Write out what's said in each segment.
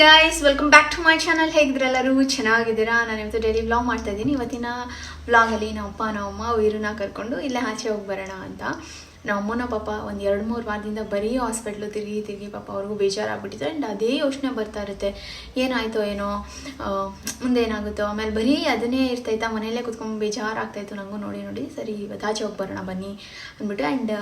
Guys, welcome back to my channel. ಹೇಗಿದ್ರೆಲ್ಲರೂ ಚೆನ್ನಾಗಿದ್ದೀರಾ? ನಾನು ಇವತ್ತು ಡೈಲಿ ವ್ಲಾಗ್ ಮಾಡ್ತಾ ಇದ್ದೀನಿ. ಇವತ್ತಿನ ವ್ಲಾಗಲ್ಲಿ ನಮ್ಮಮ್ಮ ವೀರನ್ನ ಕರ್ಕೊಂಡು ಇಲ್ಲೇ ಆಚೆ ಹೋಗಿ ಬರೋಣ ಅಂತ. ನಮ್ಮಮ್ಮನ ಪಾಪ ಒಂದು 2-3 ವಾರದಿಂದ ಬರೀ ಹಾಸ್ಪಿಟ್ಲು ತಿರುಗಿ ಪಾಪ ಅವ್ರಿಗೂ ಬೇಜಾರಾಗ್ಬಿಟ್ಟಿದೆ. ಆ್ಯಂಡ್ ಅದೇ ಯೋಚನೆ ಬರ್ತಾ ಇರುತ್ತೆ, ಏನಾಯಿತೋ ಏನೋ, ಮುಂದೆ ಏನಾಗುತ್ತೋ. ಆಮೇಲೆ ಬರೀ ಅದನ್ನೇ ಇರ್ತಾಯಿತ್ತಾ, ಮನೆಯಲ್ಲೇ ಕುತ್ಕೊಂಡು ಬೇಜಾರಾಗ್ತಾಯಿತ್ತು ನನಗೂ ನೋಡಿ. ಸರಿ ಇವತ್ತು ಆಚೆ ಹೋಗಿ ಬರೋಣ ಬನ್ನಿ ಅಂದ್ಬಿಟ್ಟು. ಆ್ಯಂಡ್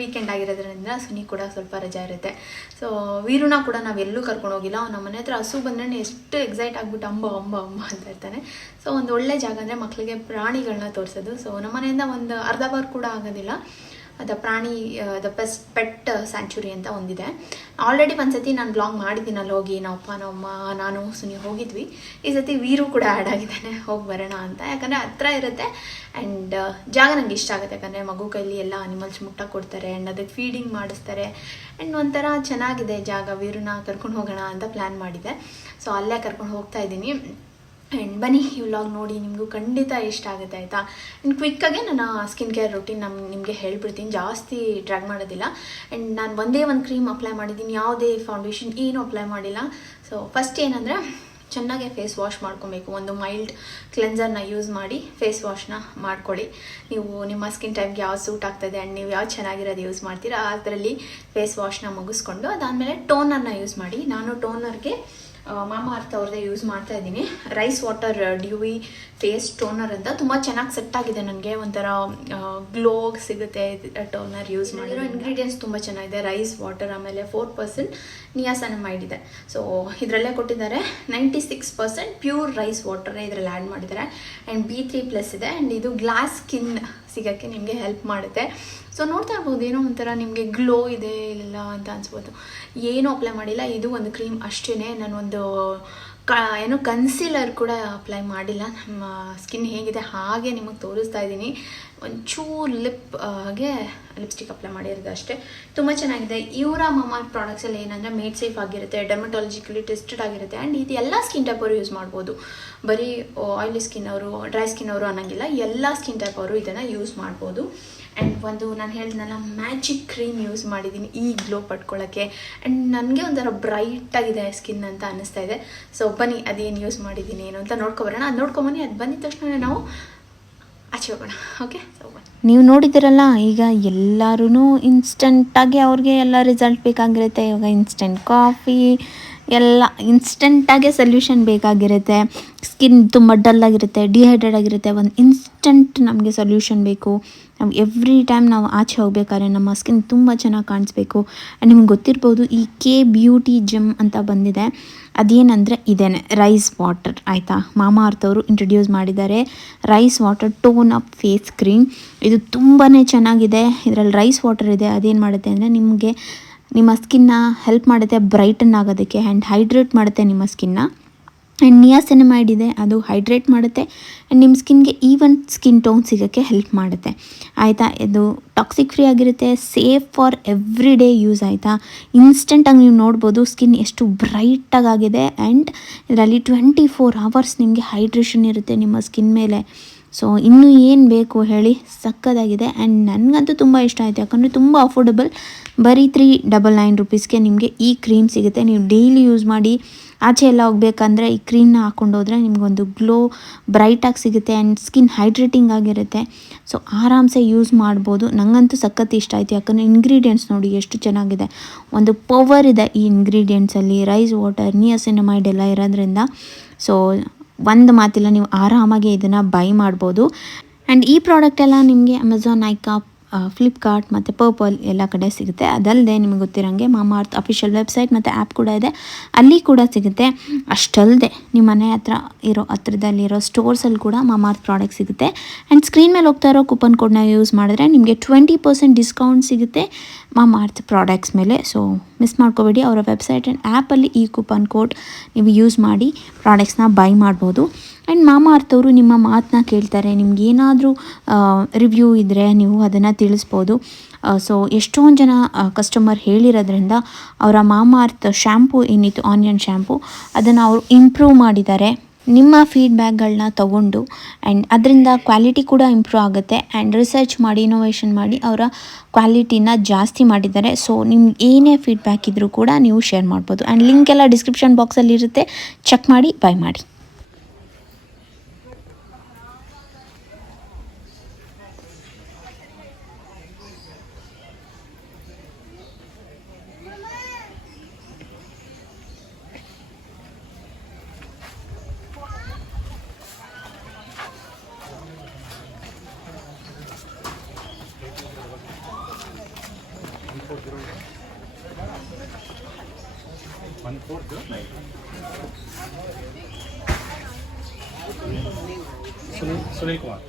ವೀಕೆಂಡ್ ಆಗಿರೋದ್ರಿಂದ ಸುನಿ ಕೂಡ ಸ್ವಲ್ಪ ರಜಾ ಇರುತ್ತೆ. ಸೊ ವೀರುನ ಕೂಡ ನಾವೆಲ್ಲೂ ಕರ್ಕೊಂಡು ಹೋಗಿಲ್ಲ. ಅವ್ನು ನಮ್ಮ ಮನೆ ಹತ್ರ ಹಸು ಬಂದ್ರೆ ಎಷ್ಟು ಎಕ್ಸೈಟ್ ಆಗಿಬಿಟ್ಟು ಅಂಬ ಅಂತ ಇರ್ತಾನೆ. ಸೊ ಒಂದು ಒಳ್ಳೆ ಜಾಗ ಅಂದರೆ ಮಕ್ಕಳಿಗೆ ಪ್ರಾಣಿಗಳನ್ನ ತೋರಿಸೋದು. ಸೊ ನಮ್ಮ ಮನೆಯಿಂದ ಒಂದು ಅರ್ಧ ಅವರ್ ಕೂಡ ಆಗೋದಿಲ್ಲ. ಅದು ಪ್ರಾಣಿ ಪೆಟ್ ಸ್ಯಾಂಚುರಿ ಅಂತ ಒಂದಿದೆ. ಆಲ್ರೆಡಿ ಒಂದ್ಸತಿ ನಾನು ಬ್ಲಾಗ್ ಮಾಡಿದ್ದೀನಿ, ಅಲ್ಲಿ ಹೋಗಿ ನಮ್ಮಮ್ಮ ನಾನು ಸುನಿ ಹೋಗಿದ್ವಿ. ಈ ಸತಿ ವೀರು ಕೂಡ ಆ್ಯಡ್ ಆಗಿದ್ದಾನೆ, ಹೋಗಿ ಬರೋಣ ಅಂತ. ಯಾಕಂದರೆ ಹತ್ರ ಇರುತ್ತೆ ಆ್ಯಂಡ್ ಜಾಗ ನನಗೆ ಇಷ್ಟ ಆಗುತ್ತೆ. ಯಾಕಂದರೆ ಮಗು ಕೈಲಿ ಎಲ್ಲ ಅನಿಮಲ್ಸ್ ಮುಟ್ಟ ಕೊಡ್ತಾರೆ ಆ್ಯಂಡ್ ಅದಕ್ಕೆ ಫೀಡಿಂಗ್ ಮಾಡಿಸ್ತಾರೆ. ಆ್ಯಂಡ್ ಒಂಥರ ಚೆನ್ನಾಗಿದೆ ಜಾಗ. ವೀರನ್ನ ಕರ್ಕೊಂಡು ಹೋಗೋಣ ಅಂತ ಪ್ಲ್ಯಾನ್ ಮಾಡಿದೆ. ಸೊ ಅಲ್ಲೇ ಕರ್ಕೊಂಡು ಹೋಗ್ತಾ ಇದ್ದೀನಿ. ಆ್ಯಂಡ್ ಬನ್ನಿ, ಈ ವ್ಲಾಗ್ ನೋಡಿ, ನಿಮಗೂ ಖಂಡಿತ ಇಷ್ಟ ಆಗುತ್ತೆ, ಆಯಿತಾ? ಆ್ಯಂಡ್ ಕ್ವಿಕ್ಕಾಗೆ ನನ್ನ ಸ್ಕಿನ್ ಕೇರ್ ರೂಟೀನ್ ನಿಮಗೆ ಹೇಳ್ಬಿಡ್ತೀನಿ, ಜಾಸ್ತಿ ಡ್ರ್ಯಾಗ್ ಮಾಡೋದಿಲ್ಲ. ಆ್ಯಂಡ್ ನಾನು ಒಂದೇ ಒಂದು ಕ್ರೀಮ್ ಅಪ್ಲೈ ಮಾಡಿದ್ದೀನಿ, ಯಾವುದೇ ಫೌಂಡೇಶನ್ ಏನೂ ಅಪ್ಲೈ ಮಾಡಿಲ್ಲ. ಸೊ ಫಸ್ಟ್ ಏನಂದರೆ, ಚೆನ್ನಾಗೆ ಫೇಸ್ ವಾಶ್ ಮಾಡ್ಕೊಬೇಕು. ಒಂದು ಮೈಲ್ಡ್ ಕ್ಲೆನ್ಸರ್ನ ಯೂಸ್ ಮಾಡಿ ಫೇಸ್ ವಾಶ್ನ ಮಾಡ್ಕೊಳ್ಳಿ. ನೀವು ನಿಮ್ಮ ಸ್ಕಿನ್ ಟೈಪ್ಗೆ ಯಾವ್ದು ಸೂಟ್ ಆಗ್ತದೆ ಆ್ಯಂಡ್ ನೀವು ಯಾವ್ದು ಚೆನ್ನಾಗಿರೋದು ಯೂಸ್ ಮಾಡ್ತೀರಾ ಅದರಲ್ಲಿ ಫೇಸ್ ವಾಶ್ನ ಮುಗಿಸ್ಕೊಂಡು ಅದಾದಮೇಲೆ ಟೋನರ್ನ ಯೂಸ್ ಮಾಡಿ. ನಾನು ಟೋನರ್ಗೆ ಮಾಮಾ ಅರ್ತ್ ಅವ್ರದ್ದೇ ಯೂಸ್ ಮಾಡ್ತಾ ಇದ್ದೀನಿ. Rice water dewy face toner ಅಂತ ತುಂಬ ಚೆನ್ನಾಗಿ ಸೆಟ್ ಆಗಿದೆ ನನಗೆ. ಒಂಥರ ಗ್ಲೋ ಸಿಗುತ್ತೆ ಟೋನರ್ ಯೂಸ್ ಮಾಡಿರೋ. ಇಂಗ್ರೀಡಿಯೆಂಟ್ಸ್ ತುಂಬ ಚೆನ್ನಾಗಿದೆ. ರೈಸ್ ವಾಟರ್, ಆಮೇಲೆ 4% ನಿಯಾಸನಮೈಡ್ ಇದೆ. ಸೊ ಇದರಲ್ಲೇ ಕೊಟ್ಟಿದ್ದಾರೆ. 96% ಪ್ಯೂರ್ ರೈಸ್ ವಾಟರೇ ಇದರಲ್ಲಿ ಆ್ಯಡ್ ಮಾಡಿದ್ದಾರೆ. ಆ್ಯಂಡ್ B3+ ಇದೆ. ಆ್ಯಂಡ್ ಇದು ಗ್ಲಾಸ್ ಸ್ಕಿನ್ ಸಿಗೋಕ್ಕೆ ನಿಮಗೆ ಹೆಲ್ಪ್ ಮಾಡುತ್ತೆ. ಸೊ ನೋಡ್ತಾ ಇರ್ಬೋದು, ಏನೋ ಒಂಥರ ನಿಮಗೆ ಗ್ಲೋ ಇದೆ ಇಲ್ಲ ಅಂತ ಅನ್ಸ್ಬೋದು. ಏನೂ ಅಪ್ಲೈ ಮಾಡಿಲ್ಲ. ಇದು ಒಂದು ಕ್ರೀಮ್ ಅಷ್ಟೇ. ನಾನೊಂದು ಏನೋ ಕನ್ಸೀಲರ್ ಕೂಡ ಅಪ್ಲೈ ಮಾಡಿಲ್ಲ. ನಮ್ಮ ಸ್ಕಿನ್ ಹೇಗಿದೆ ಹಾಗೆ ನಿಮಗೆ ತೋರಿಸ್ತಾ ಇದ್ದೀನಿ. ಒಂಚೂರು ಲಿಪ್ಗೆ ಲಿಪ್ಸ್ಟಿಕ್ ಅಪ್ಲೈ ಮಾಡಿರೋದು ಅಷ್ಟೇ. ತುಂಬ ಚೆನ್ನಾಗಿದೆ. ಇವರ ಮಾಮಾ ಪ್ರಾಡಕ್ಟ್ಸಲ್ಲಿ ಏನಂದರೆ ಮೇಡ್ ಸೇಫ್ ಆಗಿರುತ್ತೆ, ಡೆರ್ಮಟಾಲಜಿಕಲಿ ಟೆಸ್ಟೆಡ್ ಆಗಿರುತ್ತೆ. ಆ್ಯಂಡ್ ಇದು ಎಲ್ಲ ಸ್ಕಿನ್ ಟೈಪ್ ಅವರು ಯೂಸ್ ಮಾಡ್ಬೋದು. ಬರೀ ಆಯಿಲಿ ಸ್ಕಿನ್ ಅವರು, ಡ್ರೈ ಸ್ಕಿನ್ ಅವರು ಅನ್ನೋಂಗಿಲ್ಲ, ಎಲ್ಲ ಸ್ಕಿನ್ ಟೈಪ್ ಅವರು ಇದನ್ನು ಯೂಸ್ ಮಾಡ್ಬೋದು. ಆ್ಯಂಡ್ ಒಂದು ನಾನು ಹೇಳಿದ್ನಲ್ಲ, ಮ್ಯಾಜಿಕ್ ಕ್ರೀಮ್ ಯೂಸ್ ಮಾಡಿದ್ದೀನಿ ಈ ಗ್ಲೋ ಪಡ್ಕೊಳ್ಳೋಕ್ಕೆ. ಆ್ಯಂಡ್ ನನಗೆ ಒಂಥರ ಬ್ರೈಟಾಗಿದೆ ಸ್ಕಿನ್ ಅಂತ ಅನ್ನಿಸ್ತಾ ಇದೆ. ಸೊ ಬನ್ನಿ, ಅದೇನು ಯೂಸ್ ಮಾಡಿದ್ದೀನಿ ಏನು ಅಂತ ನೋಡ್ಕೊಬರೋಣ. ಅದು ನೋಡ್ಕೊಬನ್ನಿ. ಅದು ಬಂದಿದ ತಕ್ಷಣ ನಾವು ಆಚೆ ಹೋಗೋಣ. ಓಕೆ, ಸೊ ಬನ್ನಿ. ನೀವು ನೋಡಿದ್ದೀರಲ್ಲ, ಈಗ ಎಲ್ಲರೂ ಇನ್ಸ್ಟೆಂಟಾಗಿ ಅವ್ರಿಗೆ ಎಲ್ಲ ರಿಸಲ್ಟ್ ಬೇಕಾಗಿರುತ್ತೆ. ಇವಾಗ ಇನ್ಸ್ಟೆಂಟ್ ಕಾಫಿ ಎಲ್ಲ ಇನ್ಸ್ಟೆಂಟಾಗೆ ಸೊಲ್ಯೂಷನ್ ಬೇಕಾಗಿರುತ್ತೆ. ಸ್ಕಿನ್ ತುಂಬ ಡಲ್ಲಾಗಿರುತ್ತೆ, ಡಿಹೈಡ್ರೇಟ್ ಆಗಿರುತ್ತೆ. ಒಂದು ಇನ್ಸ್ಟೆಂಟ್ ನಮಗೆ ಸೊಲ್ಯೂಷನ್ ಬೇಕು. ನಾವು ಎವ್ರಿ ಟೈಮ್ ನಾವು ಆಚೆ ಹೋಗ್ಬೇಕಾದ್ರೆ ನಮ್ಮ ಸ್ಕಿನ್ ತುಂಬ ಚೆನ್ನಾಗಿ ಕಾಣಿಸ್ಬೇಕು. ಆ್ಯಂಡ್ ನಿಮ್ಗೆ ಗೊತ್ತಿರ್ಬೋದು, ಈ ಕೆ ಬ್ಯೂಟಿ ಜಿಮ್ ಅಂತ ಬಂದಿದೆ. ಅದೇನಂದರೆ ಇದೇನೆ ರೈಸ್ ವಾಟರ್, ಆಯಿತಾ? ಮಾಮಾ ಅರ್ತ್ ಅವರು ಇಂಟ್ರೊಡ್ಯೂಸ್ ಮಾಡಿದ್ದಾರೆ rice water tone up face cream. ಇದು ತುಂಬಾ ಚೆನ್ನಾಗಿದೆ. ಇದರಲ್ಲಿ ರೈಸ್ ವಾಟರ್ ಇದೆ. ಅದೇನು ಮಾಡುತ್ತೆ ಅಂದರೆ ನಿಮಗೆ ನಿಮ್ಮ ಸ್ಕಿನ್ನ ಹೆಲ್ಪ್ ಮಾಡುತ್ತೆ ಬ್ರೈಟನ್ ಆಗೋದಕ್ಕೆ. ಆ್ಯಂಡ್ ಹೈಡ್ರೇಟ್ ಮಾಡುತ್ತೆ ನಿಮ್ಮ ಸ್ಕಿನ್ನ. ಆ್ಯಂಡ್ ನಿಯಾಸಿನಮೈಡ್ ಇದೆ, ಅದು ಹೈಡ್ರೇಟ್ ಮಾಡುತ್ತೆ. ಆ್ಯಂಡ್ ನಿಮ್ಮ ಸ್ಕಿನ್ಗೆ ಈವನ್ ಸ್ಕಿನ್ ಟೋನ್ ಸಿಗೋಕ್ಕೆ ಹೆಲ್ಪ್ ಮಾಡುತ್ತೆ, ಆಯಿತಾ? ಇದು ಟಾಕ್ಸಿಕ್ ಫ್ರೀ ಆಗಿರುತ್ತೆ, safe for every day use, ಆಯಿತಾ? ಇನ್ಸ್ಟೆಂಟಾಗಿ ನೀವು ನೋಡ್ಬೋದು ಸ್ಕಿನ್ ಎಷ್ಟು ಬ್ರೈಟಾಗಿದೆ. ಆ್ಯಂಡ್ ಇದರಲ್ಲಿ 24 hours ನಿಮಗೆ ಹೈಡ್ರೇಷನ್ ಇರುತ್ತೆ ನಿಮ್ಮ ಸ್ಕಿನ್ ಮೇಲೆ. ಸೊ ಇನ್ನೂ ಏನು ಬೇಕು ಹೇಳಿ, ಸಕ್ಕದಾಗಿದೆ. ಆ್ಯಂಡ್ ನನಗಂತೂ ತುಂಬ ಇಷ್ಟ ಆಯಿತು. ಯಾಕಂದರೆ ತುಂಬ ಅಫೋರ್ಡಬಲ್. ಬರೀ 399 rupeesಗೆ ನಿಮಗೆ ಈ ಕ್ರೀಮ್ ಸಿಗುತ್ತೆ. ನೀವು ಡೈಲಿ ಯೂಸ್ ಮಾಡಿ. ಆಚೆ ಎಲ್ಲ ಹೋಗ್ಬೇಕಂದ್ರೆ ಈ ಕ್ರೀಮ್ನ ಹಾಕ್ಕೊಂಡು ಹೋದರೆ ನಿಮಗೊಂದು ಗ್ಲೋ ಬ್ರೈಟಾಗಿ ಸಿಗುತ್ತೆ. ಆ್ಯಂಡ್ ಸ್ಕಿನ್ ಹೈಡ್ರೇಟಿಂಗ್ ಆಗಿರುತ್ತೆ. ಸೊ ಆರಾಮ್ಸೆ ಯೂಸ್ ಮಾಡ್ಬೋದು. ನನಗಂತೂ ಸಖತ್ ಇಷ್ಟ ಆಯಿತು. ಯಾಕಂದರೆ ಇಂಗ್ರೀಡಿಯೆಂಟ್ಸ್ ನೋಡಿ ಎಷ್ಟು ಚೆನ್ನಾಗಿದೆ. ಒಂದು ಪವರ್ ಇದೆ ಈ ಇಂಗ್ರೀಡಿಯೆಂಟ್ಸಲ್ಲಿ. ರೈಸ್ ವಾಟರ್, ನಿಯಾಸಿನಮೈಡ್ ಎಲ್ಲ ಇರೋದ್ರಿಂದ ಸೊ ಒಂದು ಮಾತಿಲ್ಲ, ನೀವು ಆರಾಮಾಗಿ ಇದನ್ನು ಬೈ ಮಾಡ್ಬೋದು. ಆ್ಯಂಡ್ ಈ ಪ್ರಾಡಕ್ಟ್ ಎಲ್ಲ ನಿಮಗೆ ಅಮೆಝಾನ್, ನೈಕಾ, ಫ್ಲಿಪ್ಕಾರ್ಟ್ ಮತ್ತು ಪರ್ಪಲ್ ಎಲ್ಲ ಕಡೆ ಸಿಗುತ್ತೆ. ಅದಲ್ಲದೆ ನಿಮಗೆ ಗೊತ್ತಿರೋಂಗೆ ಮಾಮಾ ಅರ್ತ್ ಅಫಿಷಿಯಲ್ ವೆಬ್ಸೈಟ್ ಮತ್ತು ಆ್ಯಪ್ ಕೂಡ ಇದೆ, ಅಲ್ಲಿ ಕೂಡ ಸಿಗುತ್ತೆ. ಅಷ್ಟಲ್ಲದೆ ನಿಮ್ಮ ಮನೆ ಹತ್ರದಲ್ಲಿರೋ ಸ್ಟೋರ್ಸಲ್ಲಿ ಕೂಡ ಮಾಮಾ ಅರ್ತ್ ಪ್ರಾಡಕ್ಟ್ ಸಿಗುತ್ತೆ. ಆ್ಯಂಡ್ ಸ್ಕ್ರೀನ್ ಮೇಲೆ ಹೋಗ್ತಾ ಇರೋ ಕೂಪನ್ ಕೋಡ್ನ ಯೂಸ್ ಮಾಡಿದ್ರೆ ನಿಮಗೆ 20% ಡಿಸ್ಕೌಂಟ್ ಸಿಗುತ್ತೆ ಮಾಮಾ ಅರ್ತ್ ಪ್ರಾಡಕ್ಟ್ಸ್ ಮೇಲೆ. ಸೊ ಮಿಸ್ ಮಾಡ್ಕೋಬೇಡಿ. ಅವರ ವೆಬ್ಸೈಟ್ ಆ್ಯಂಡ್ ಆ್ಯಪಲ್ಲಿ ಈ ಕೂಪನ್ ಕೋಡ್ ನೀವು ಯೂಸ್ ಮಾಡಿ ಪ್ರಾಡಕ್ಟ್ಸ್ನ ಬೈ ಮಾಡ್ಬೋದು. ಆ್ಯಂಡ್ ಮಾಮಾ ಅರ್ತ್ ಅವರು ನಿಮ್ಮ ಮಾತನ್ನ ಕೇಳ್ತಾರೆ. ನಿಮ್ಗೆ ಏನಾದರೂ ರಿವ್ಯೂ ಇದ್ದರೆ ನೀವು ಅದನ್ನು ತಿಳಿಸ್ಬೋದು. ಸೊ ಎಷ್ಟೊಂದು ಜನ ಕಸ್ಟಮರ್ ಹೇಳಿರೋದ್ರಿಂದ ಅವರ ಮಾಮಾ ಅರ್ತ್ ಶ್ಯಾಂಪು ಏನಿತ್ತು, ಆನಿಯನ್ ಶ್ಯಾಂಪು, ಅದನ್ನು ಅವರು ಇಂಪ್ರೂವ್ ಮಾಡಿದ್ದಾರೆ. ನಿಮ್ಮ ಫೀಡ್ಬ್ಯಾಕ್ಗಳನ್ನ ತಗೊಂಡು ಆ್ಯಂಡ್ ಅದರಿಂದ ಕ್ವಾಲಿಟಿ ಕೂಡ ಇಂಪ್ರೂವ್ ಆಗುತ್ತೆ ಆ್ಯಂಡ್ ರಿಸರ್ಚ್ ಮಾಡಿ ಇನೋವೇಷನ್ ಮಾಡಿ ಅವರ ಕ್ವಾಲಿಟಿನ ಜಾಸ್ತಿ ಮಾಡಿದ್ದಾರೆ. ಸೊ ನಿಮ್ಗೆ ಏನೇ ಫೀಡ್ಬ್ಯಾಕ್ ಇದ್ದರೂ ಕೂಡ ನೀವು ಶೇರ್ ಮಾಡ್ಬೋದು ಆ್ಯಂಡ್ ಲಿಂಕ್ ಎಲ್ಲ ಡಿಸ್ಕ್ರಿಪ್ಷನ್ ಬಾಕ್ಸಲ್ಲಿ ಇರುತ್ತೆ, ಚೆಕ್ ಮಾಡಿ ಬೈ ಮಾಡಿ. सुनील कुमार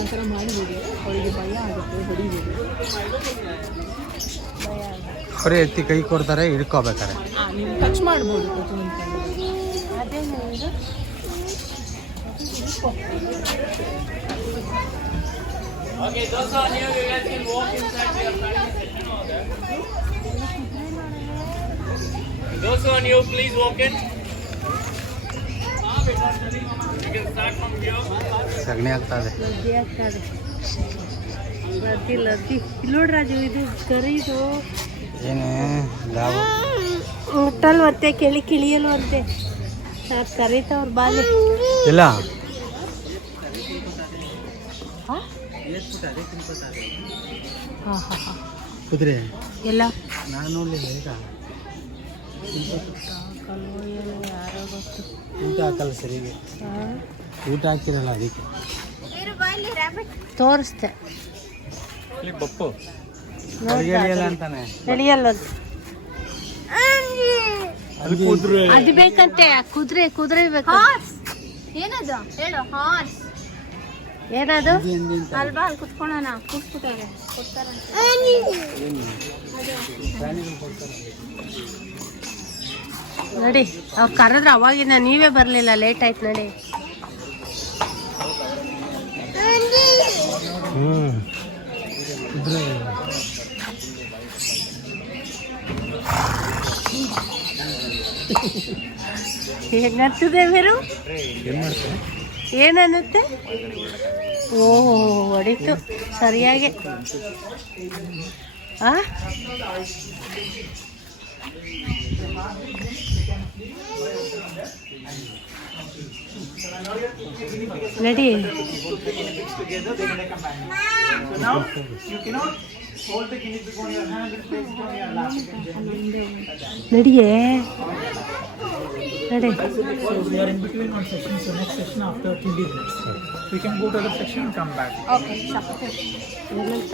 ಒಂಥರ ಮಾಡಬೇಡಿ, ಅವರಿಗೆ ಭಯ ಆಗುತ್ತೆ, ಹೊಡಿಬೇಡಿ. ಬರೀ ಎತ್ತಿ ಕೈ ಕೊಡ್ತಾರೆ, ಹಿಡ್ಕೋಬೇಕಾರೆ ನೀವು ಟಚ್ ಮಾಡ್ಬೋದು ಅದೇನು ಇದು Okay, those are new. You guys can walk inside to your family section over there. Those who are new, please walk in. You can start from here. ಸಗಣಿ ಆಗ್ತದೆ. ಲದ್ದಿ ನೋಡ್ರಿ ರಾಜು, ಇದು ಕರೀದು ಏನು ಲಾಭ ಮುಟ್ಟಲ್ವಂತೆ, ಕಿಳಿಯಲ್ವಂತೆ, ಕರೀತವ್ರ ಬಾಲಿ ಇಲ್ಲ. ಕುದುರೆ ಎಲ್ಲ ನಾನು ನೋಡಲಿಲ್ಲ. ಈಗ ಯಾರೋ ಗೊತ್ತು. ಊಟ ಹಾಕಲ್ಲ ಸರಿಗೆ, ಊಟ ಹಾಕ್ತಿರಲ್ಲ ಅದಕ್ಕೆ ತೋರಿಸ್ತೆ ಬಪ್ಪು ಎಳಿಯಲ್ಲ ಅಂತಾನೆ. ಎಳಿಯಲ್ಲಂತ ಅದು ಬೇಕಂತೆ, ಕುದುರೆ ಬೇಕು. ಏನದು ಹೇಳು? ಹಾರ್ಸ್ ಏನದು? ಅಲ್ವಾ ಅಲ್ಲಿ ಕುತ್ಕೊಳ್ಳೋಣ, ಕೂತ್ಬಿಟ್ಟಾರೆ ಕೊಡ್ತಾರಂತೆ. ನೋಡಿ ಅವ್ರು ಕರೆದ್ರೆ ಅವಾಗಿನ ನೀವೇ ಬರಲಿಲ್ಲ, ಲೇಟ್ ಆಯ್ತು ನೋಡಿ. ಹೆಂಗತ್ತದೆ ಬೇರು? ಏನನ್ನುತ್ತೆ? ಓಹೋ ಹೊಡಿತು ಸರಿಯಾಗಿ. ಆ ನಡಿ. ನಡಿಯೇ ನಡಿ. We are in between one session, so next session after 20 minutes. We can go to the section and come back. Okay ಏನಂತ?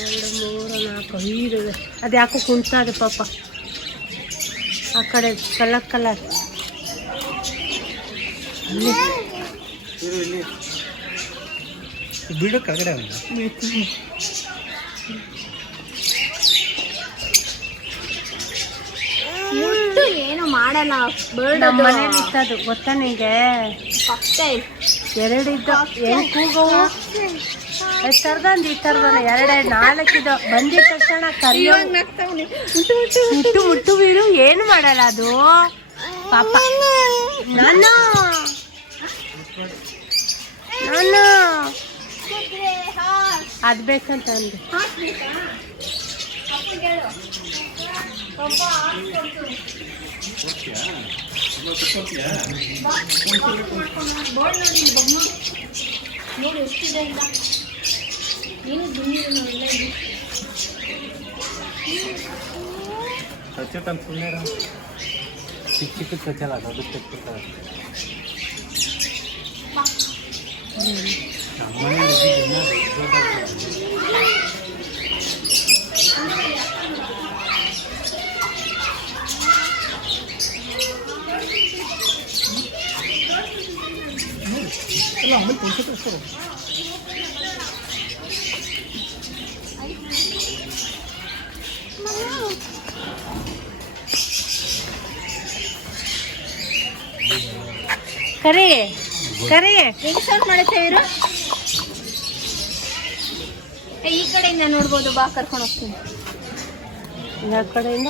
ಎರಡು ಮೂರು ನಾಲ್ಕು ಐದು. ಅದು ಯಾಕೋ ಕುಂತದೆ ಪಾಪ ಆ ಕಡೆ ಕಲರ್. ಬಿಡು ಕೆಳಗಡೆ ಮುಟ್ಟು ಏನು ಮಾಡಲ್ಲ. ನಮ್ಮ ಮನೇಲಿ ಇತ್ತದು ಗೊತ್ತಾ ನಿಂಗೆ? ಎರಡು ಇದ್ದು ಏನು ಕೂಗವು, ಥರದಂದು ಈ ಥರದಲ್ಲ, ಎರಡೆರಡು ನಾಲ್ಕಿದ್ದು. ಬಂದಿದ ತಕ್ಷಣ ಕರಿಯೋ ಮುಟ್ಟು ಬೀಳು, ಏನು ಮಾಡಲ್ಲ ಅದು ಪಾಪ. ನಾನು ಅದು ಬೇಕಂತ ಅಂದೆ. ನೋಡಿ ಎಷ್ಟಿದೆ ಇಲ್ಲ, ಏನು ದುಂಡಿರು ಒಳ್ಳೆ ಸ್ವಚ್ಛತೆ ಸುಮ್ಮನೆ ಚಿಕ್ಕ ಚಿಕ್ಕ ಸ್ವಚ್ಛಲ್ಲ, ದೊಡ್ಡ ತೆಗ್ತಿರ್ತಾರೆ. ಕರಿ ಕರಿ ಹೆಂಗ್ ಸ್ಟಾರ್ಟ್ ಮಾಡುತ್ತೆ ಇವರು? ಈ ಕಡೆಯಿಂದ ನೋಡ್ಬೋದು, ಬಾ ಕರ್ಕೊಂಡು ಹೋಗ್ತೀನಿ. ಆ ಕಡೆಯಿಂದ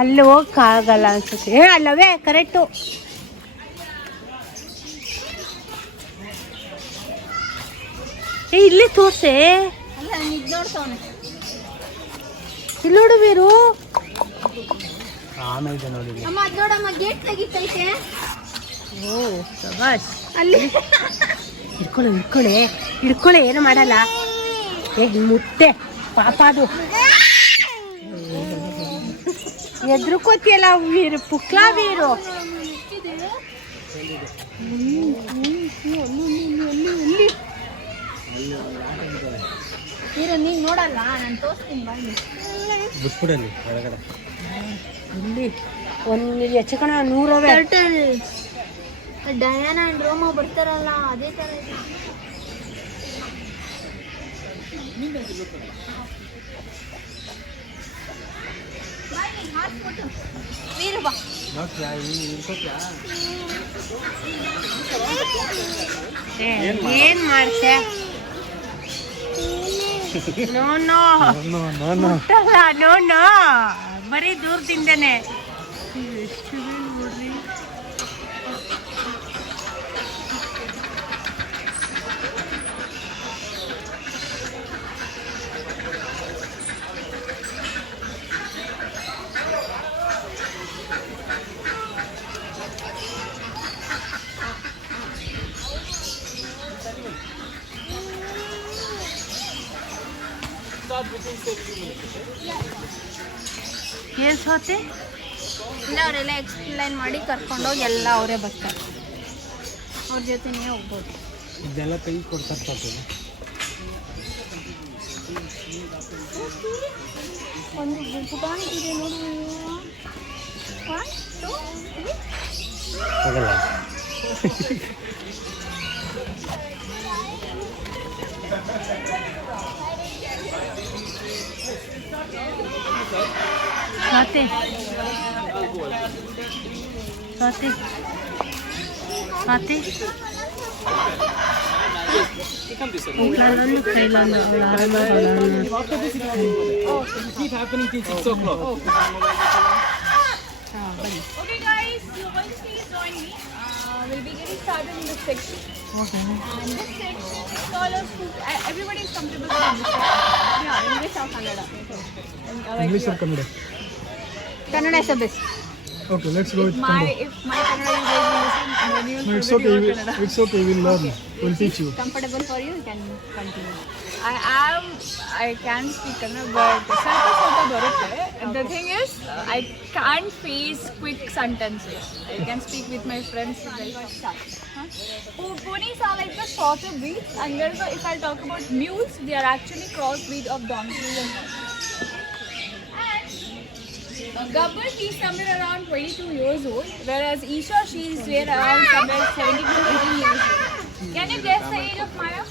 ಅಲ್ಲಿ ಹೋಗಕ್ಕಾಗಲ್ಲ ಅನ್ಸುತ್ತೆ. ಅಲ್ಲವೇ ಕರೆಕ್ಟು. ಇಲ್ಲಿ ತೋರ್ಸೆ. ಅಲ್ಲ ನಿಜ ನೋಡ್ತಾವನೆ. ಇಲ್ಲಿ ನೋಡು ವೀರು. ಆಮೇಲೆ ನೋಡಿ ಅಮ್ಮ ಅದ್ ನೋಡಮ್ಮ, ಗೇಟ್ ತೆಗಿತೈತೆ. ಓ ಶಬಾಷ್. ಅಲ್ಲಿ ಹಿಡ್ಕೊಳ್ಳೆ ಏನು ಮಾಡಲ್ಲ. ಮುಟ್ಟೆ ಪಾಪ ಅದು. ಎದ್ರುಕೋತಿಯಲ್ಲ ವೀರು, ಪುಕ್ಲಾ ವೀರು. ನೀರು ನೀನು ನೋಡಲ್ಲ, ನಾನು ತೋರಿಸ್ತೀನಿ ಬನ್ನಿ. ಬಿಟ್ಬಿಡಲಿ ಒಳಗಡೆ. ಇಲ್ಲಿ ಒಂದು ಹೆಚ್ಚು ಕಣ 100 ಡಯಾನಾ ಅಂಡ್ ರೋಮಾ ಬರ್ತಾರಲ್ಲ, ಅದೇ ಥರ ಇದೆ. ವೀರು ಬಾ. ಏನ್ ಮಾಡ್ತೆ? ನೋ ನೋ ಮುಟ್ಟಲ್ಲ, ನೋ ನೋ, ಬರೀ ದೂರದಿಂದನೇ. ನೋಡ್ರಿ ಏನ್ ಸೋತೆ? ಇಲ್ಲ, ಅವರೆಲ್ಲ ಎಕ್ಸ್ಪ್ಲೈನ್ ಮಾಡಿ ಕರ್ಕೊಂಡೋಗಿ ಎಲ್ಲ ಅವರೇ ಬರ್ತಾರೆ. ಅವ್ರ ಜೊತೆನೇ ಹೋಗ್ಬೋದು. ಇದೆಲ್ಲ ಕೈ ಕೊಡ್ತಾರೆ. ಒಂದು ಪುಟಾಣಿ ಇದೆ ನೋಡಿ. 1 2 3 ಹೋಗಲ್ಲ. ಸೋತೆ ಸೋತೆ ಸೋತೆ. Keep happening till 6 o'clock. Okay guys, so once please join me. We'll be getting started in this section. And this section is all of everybody is comfortable with English. Yeah, English or Kannada. English or Kannada? Kannada is the best. Okay, let's go with If my Kannada you guys will listen and then you will No, it's forget okay. your Kannada. It's okay. We'll learn. We'll teach you. Comfortable for you can continue. I can speak Kannada, but ಸ್ವಲ್ಪ ಬರುತ್ತೆ. The thing is, I can't face quick sentences. I can speak with my friends very fast. Ponies are like the shorter breeds, and then if I talk about mules, they are actually crossbreed of donkeys and horses. Gabbar, she's somewhere around 22 years old, whereas Isha, she's around somewhere 17 to 18 years old. Can you guess the age of Maya?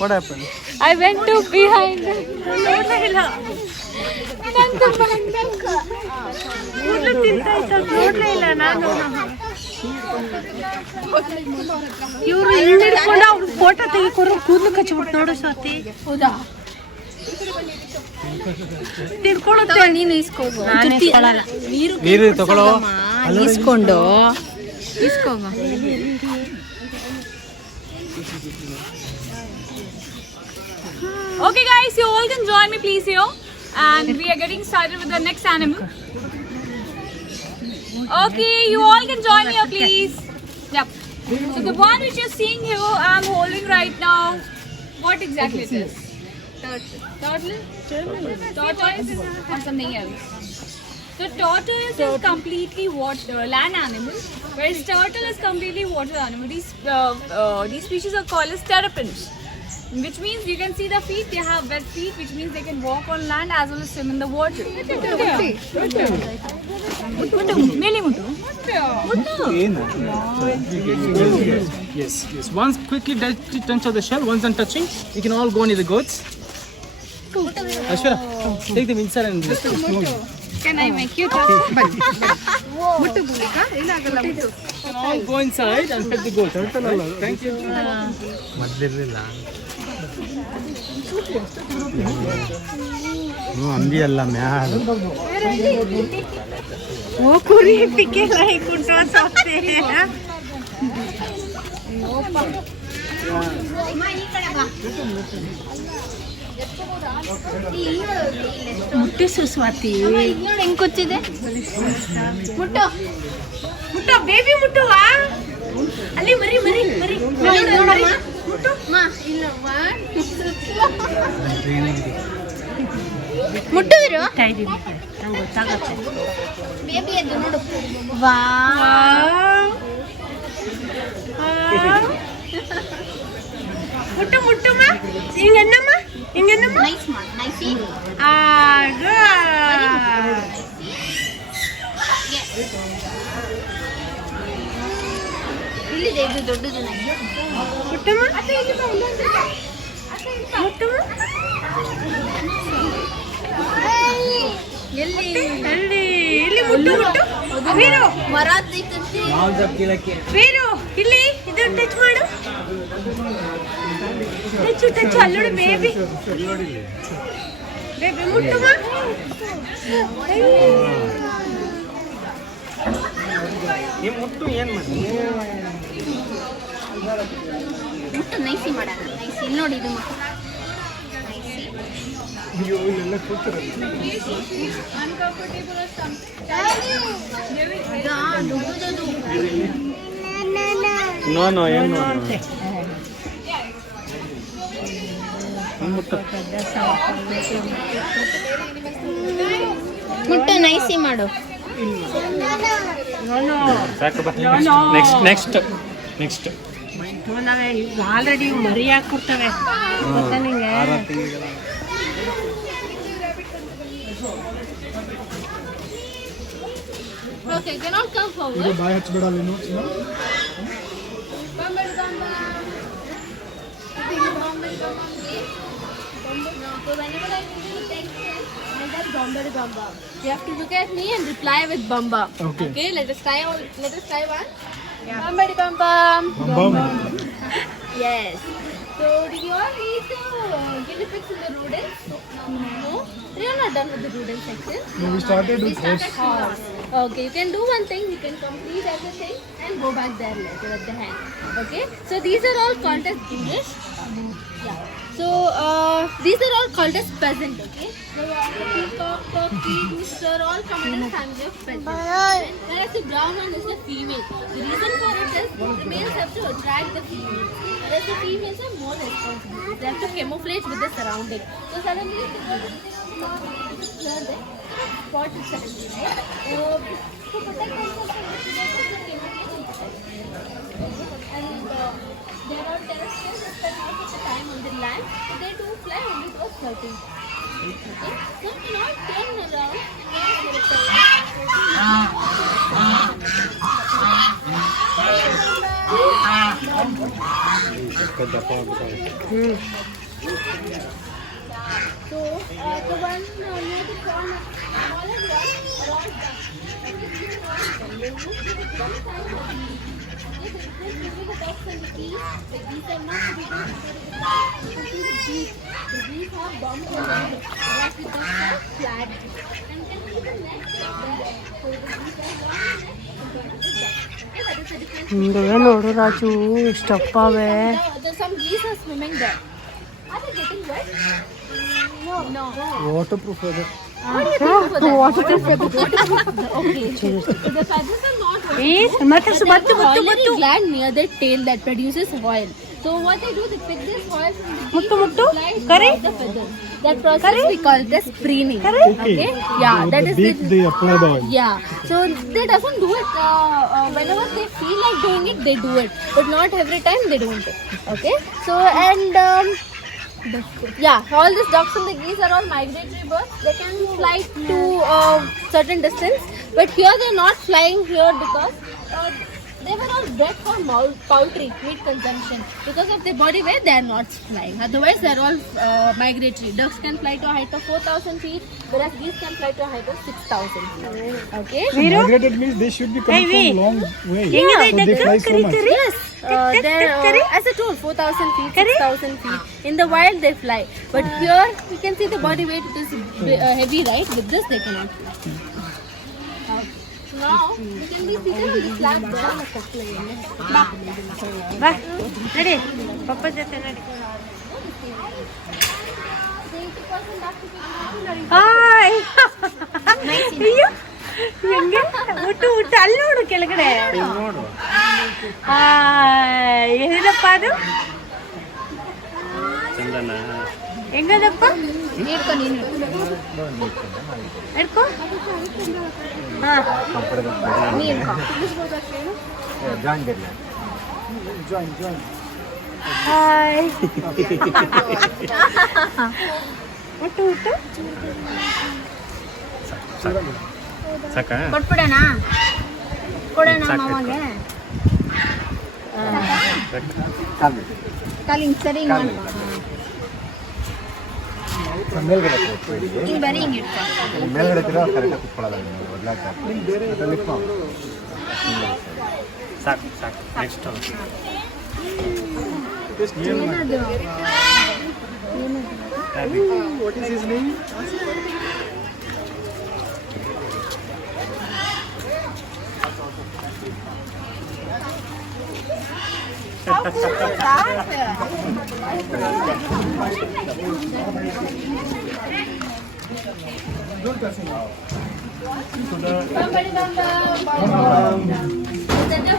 What happened? I went to behind. ನೋಡ್ಲೇ ಇಲ್ಲ ನಾನು. ಇವ್ರು ಹಿಂದೆ ಹಿಡ್ಕೊಂಡು ಅವ್ರು photo ತೆಗಿಕೊರು ಕೂದಲು ಕಚ್ಬಿಟ್ಟು ನೋಡು ಸೋತಿ. ಹೌದಾ? ತಿಳ್ಕೊಳ್ಳುತ್ತೆ. ನೀನು ಇಸ್ಕೋಗು. ನಾನು ಇಸ್ಕೊಳ್ಳಲ್ಲ. ನೀರು ತಗೊಳ್ಳೋ. ಇಸ್ಕೊಂಡು ಇಸ್ಕೋಗ. Okay guys, you all can join me please here, and we are getting started with the next animal. Okay, you all can join me here please. Yep. So the one which you're seeing here, I'm holding right now. What exactly it is? Turtle? Tortoise or something else? The tortoise is completely land animal, whereas turtle is completely water animal. These species are called as terrapins. which means you can see the feet. They have wet feet, which means they can walk on land as well as swim in the water. Yes, yes. Once quickly touch of the shell, once done touching, you can all go near the goats. Ashwara, take them inside and Can I make you touch? you can all go inside and pet the goats. Thank you. ಅಂದಿ ಅಲ್ಲ ಮ್ಯಾಲ ಓ ಕುರಿ ಪಿಕ್ಕೆಲ್ಲ ಕುಂಟು ಸೋತೆ ಮುಟ್ಟಿಸು ಸ್ವಾತಿ ನೋಡಿ ಹೆಂಗ್ ಕೂತಿದೆ. ಮುಟ್ಟು ಮುಟ್ಟೋ ಬೇಬಿ ಮುಟ್ಟುವಾ ಅಲ್ಲಿ ಮರಿ ಮರಿ ಮರಿ ಮುಟ್ಟು ಮುಟ್ಟುವಿರು ನಂಗೆ ಗೊತ್ತಾಗತ್ತೆ ಬೇಬಿ ಅದು ನೋಡು. ಮುಟ್ಟು ಮುಟ್ಟುಮ್ಮ ಹಿಂಗನ್ನಮ್ಮ ಹಿಂಗನ್ನಮ್ಮ ನೈಸ್ ಮಾಡಿ ನೈಸಿ. ಆಗ ಇಲ್ಲಿದೆ ಇದು ದೊಡ್ಡದು ನನಗೆ. ಮುಟ್ಟಮ್ಮ ಮುಟ್ಟಮ್ಮ ಎಲ್ಲಿ ಅಲ್ಲಿ ಇಲ್ಲಿ ಮುಟ್ಟು ಮುಟ್ಟು ವೀರು ಮರ ಹತ್ತೈತಂತೆ. ವೀರು ಇಲ್ಲಿ ಇದು ಟಚ್ ಮಾಡು ಟಚ್ ಟಚ್ ಅಲ್ಲೋಡು ಬೇಬಿ ಬೇಬಿ ಮುಟ್ಟಮ್ಮ ಮುಟ್ಟು ಏನ್ ಮಾಡಿ ಮುಟ್ಟು ನೈಸಿ ಮಾಡೋಣ. ನೈಸಿ ಇಲ್ಲಿ ನೋಡಿ ಇದು ಮುಟ್ಟು ನೈಸಿ. ದೊಡ್ಡದದು ನೋ ಏನು ಮುಟ್ಟು ನೈಸಿ ಮಾಡು. ನೆಕ್ಸ್ಟ್ ನಾವೇ ಆಲ್ರೆಡಿ ಮರಿ ಹಾಕ್ಕೊಡ್ತವೆ ಗೊತ್ತಾ ನಿಂಗೆ Okay, can all come forward. ಇದು ಬಾಯಿ ಹಚ್ಚಬೇಡ ಅಲ್ಲಿ notes So whenever I give you text, and then Bamba. You have to look at me and reply with Bamba. Okay. Let us try one. Bamba. Yes. So did you all eat guinea pigs in the rodents? No. We are not done with the rodent section. No, we started with horse. Okay, you can do one thing. You can complete everything and go back there later at the end. Okay. So these are all called as English. Yeah. So these are all called as peasant. Okay. So peacock, turkey, rooster, all come under the family of peasant. Whereas the brown one is the female. The reason for it is the males have to attract the females. Whereas the females are more responsible. They have to camouflage with the surrounding. So suddenly spot it suddenly, right? To protect themselves from the predators, they camouflage and there are terrestrials that spend most of the time on the land. They do fly only for certain. Okay? So you not turn around. So the one near the corner, smaller one, around these are not the bees have bumps on them, whereas the ducks are flat and can keep the neck there. So the bees are long and that is the difference. ನೋಡು Raju ಇಷ್ಟಪ್ಪವೆ There's some geese are swimming there. Are they getting wet? No. Water proof ಅದು Okay. So the feathers are not wet. ಮತ್ತೆ ಬತ್ತು ಬತ್ತು Oily gland near their tail that produces oil. So what they do, they pick this oil from the ಮುಟ್ಟು ಮುಟ್ಟು fly curry the feathers. That process we call it as preening. Okay? Yeah, that is they apply the oil. yeah. So they doesn't do it whenever they feel like doing it, they do it. But not every time they don't. Okay? So and Yeah, all these ducks and the geese are all migratory birds. They can fly to certain distance, but here they're not flying here because they were all bred for poultry, meat consumption. Because of their body weight, they are not flying. Otherwise, they are all migratory. Ducks can fly to a height of 4,000 feet, whereas geese can fly to a height of 6,000 feet. Okay? Migrated means they should be coming from long way. So they fly so much. Yes, they're as I told, 4,000 feet, 6,000 feet. In the wild, they fly. But here, you can see the body weight. It is heavy, right? With this, they cannot fly. Now, you can be seated on the slab there. ಬಾ ನಡಿ ಪಪ್ಪ ಜೊತೆ ನಡಿ. Hi ಅಯ್ಯೋ ಹೆಂಗೆ ಹುಟ್ಟು ಅಲ್ಲಿ ನೋಡು ಕೆಳಗಡೆ. ಏನಪ್ಪ ಅದು ಹೆಂಗದಪ್ಪ ಹಿಡ್ಕೊ. ಹಾಯ್ ಹುಟ್ಟು ಹುಟ್ಟು ಕೊಟ್ಬಿಡೋಣ ಕೊಡೋಣ ಮಾಮಗೆ ಕಾಲಿಂಗ್ ಸರಿ ಹಿಂಗ್ ಮಾಡ್ಕೊ. ಹಿಂಗ್ ಬರೀ ಹಿಂಗ್ ಇಟ್ಕೊ. ಮೇಲ್ಗಡೆ ಕರೆಕ್ಟಾಗಿ ಕುತ್ಕೊಳ್ಳೋದ ಸಾಕು ಸಾಕು next What is his name?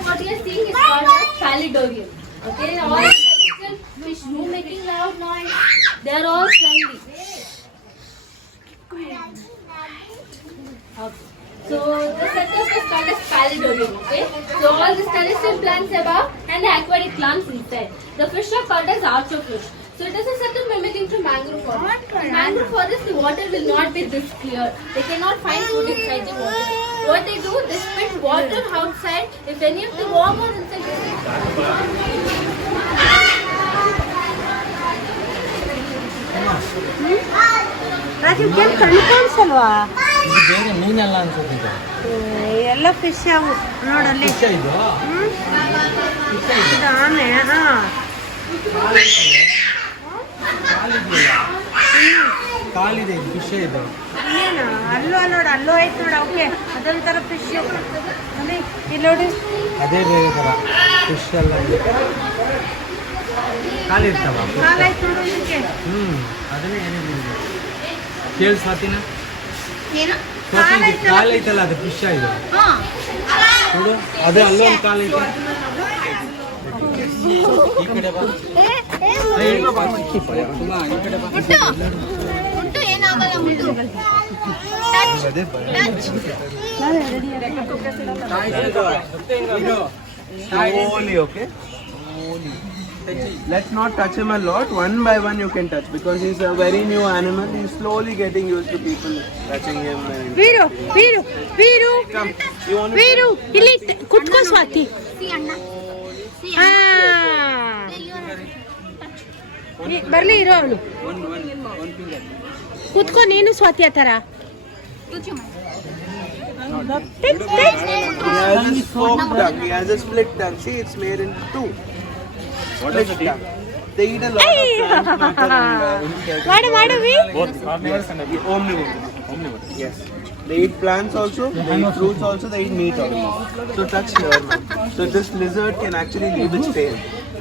What you are seeing is called as Palidorium. Okay, all celestial fish who making loud noise, they are all friendly. Okay. So the setup is called as Palidorium. Okay, so all the celestial plants above and the aquatic plants inside. The fish are called as archofish. So it is a setup mimicking to mangrove forest. In mangrove forest, the water will not be this clear. They cannot find food inside the water. What they do, they spit water outside. If any of the warm or inside, Raju ಏನು ಕಣ್ಣು ಕಾಣಿಸಲ್ವಾ? ಬೇರೆ ಮೀನೆಲ್ಲ ಅನ್ಸುತ್ತೆ. ಎಲ್ಲ fish ಅವು ನೋಡಲ್ಲಿ. ಇದು ಆಮೆ. ಕಾಲಿದೆ ಫಿಶ್ ಇದು. ಏನು ಅಲ್ಲೂ ನೋಡು, ಅಲ್ಲೂ ಐತೆ ನೋಡು. ಅವಕ್ಕೆ ಅದೊಂಥರ ಫಿಶ್. ನೋಡಿ ಇಲ್ಲಿ ನೋಡಿ, ಅದೇ ಬೇರೆ ಥರ ಫಿಶ್ ಎಲ್ಲ ಕಾಲಿರ್ತಾವ. ಕಾಲಾಯ್ತು ನೋಡು ಇದಕ್ಕೆ. ಅದನ್ನೇ ಏನಿದೆ ಕೇಳಿ ಸ್ವಾತಿನ ಏನು ಕಾಲೈತಲ್ಲ ಅದು ಫಿಶ್ ಇದು ನೋಡು. ಅದು ಅಲ್ಲೊಂದು ಕಾಲೈತೆ. ಈ ಕಡೆ ಬಾ. ಮುಟ್ಟು ಏನಾಗಲ್ಲ ಮುಟ್ಟು Slowly, okay? Let's not touch him a lot. One by one you can touch because he's a very new animal. He's slowly getting used to people touching him. Veeru Veeru Veeru Come. You want to Veeru ಇಲ್ಲಿ ಕುತ್ಕೋ ಸ್ವಾತಿ. ಬರ್ಲಿ ಇರೋ ಅವನು. ಕುತ್ಕೋ ನೀನು ಸ್ವಾತಿ ಆ ಥರ. He has a forked tongue. He has a split tongue. See, it's made into two. Split tongue. They eat a lot of plant matter and insects. ಮಾಡು ಮಾಡು V. Omnivore. Yes. They eat plants also, they eat fruits also, they eat meat also. So touch here. So this lizard can actually leave its tail.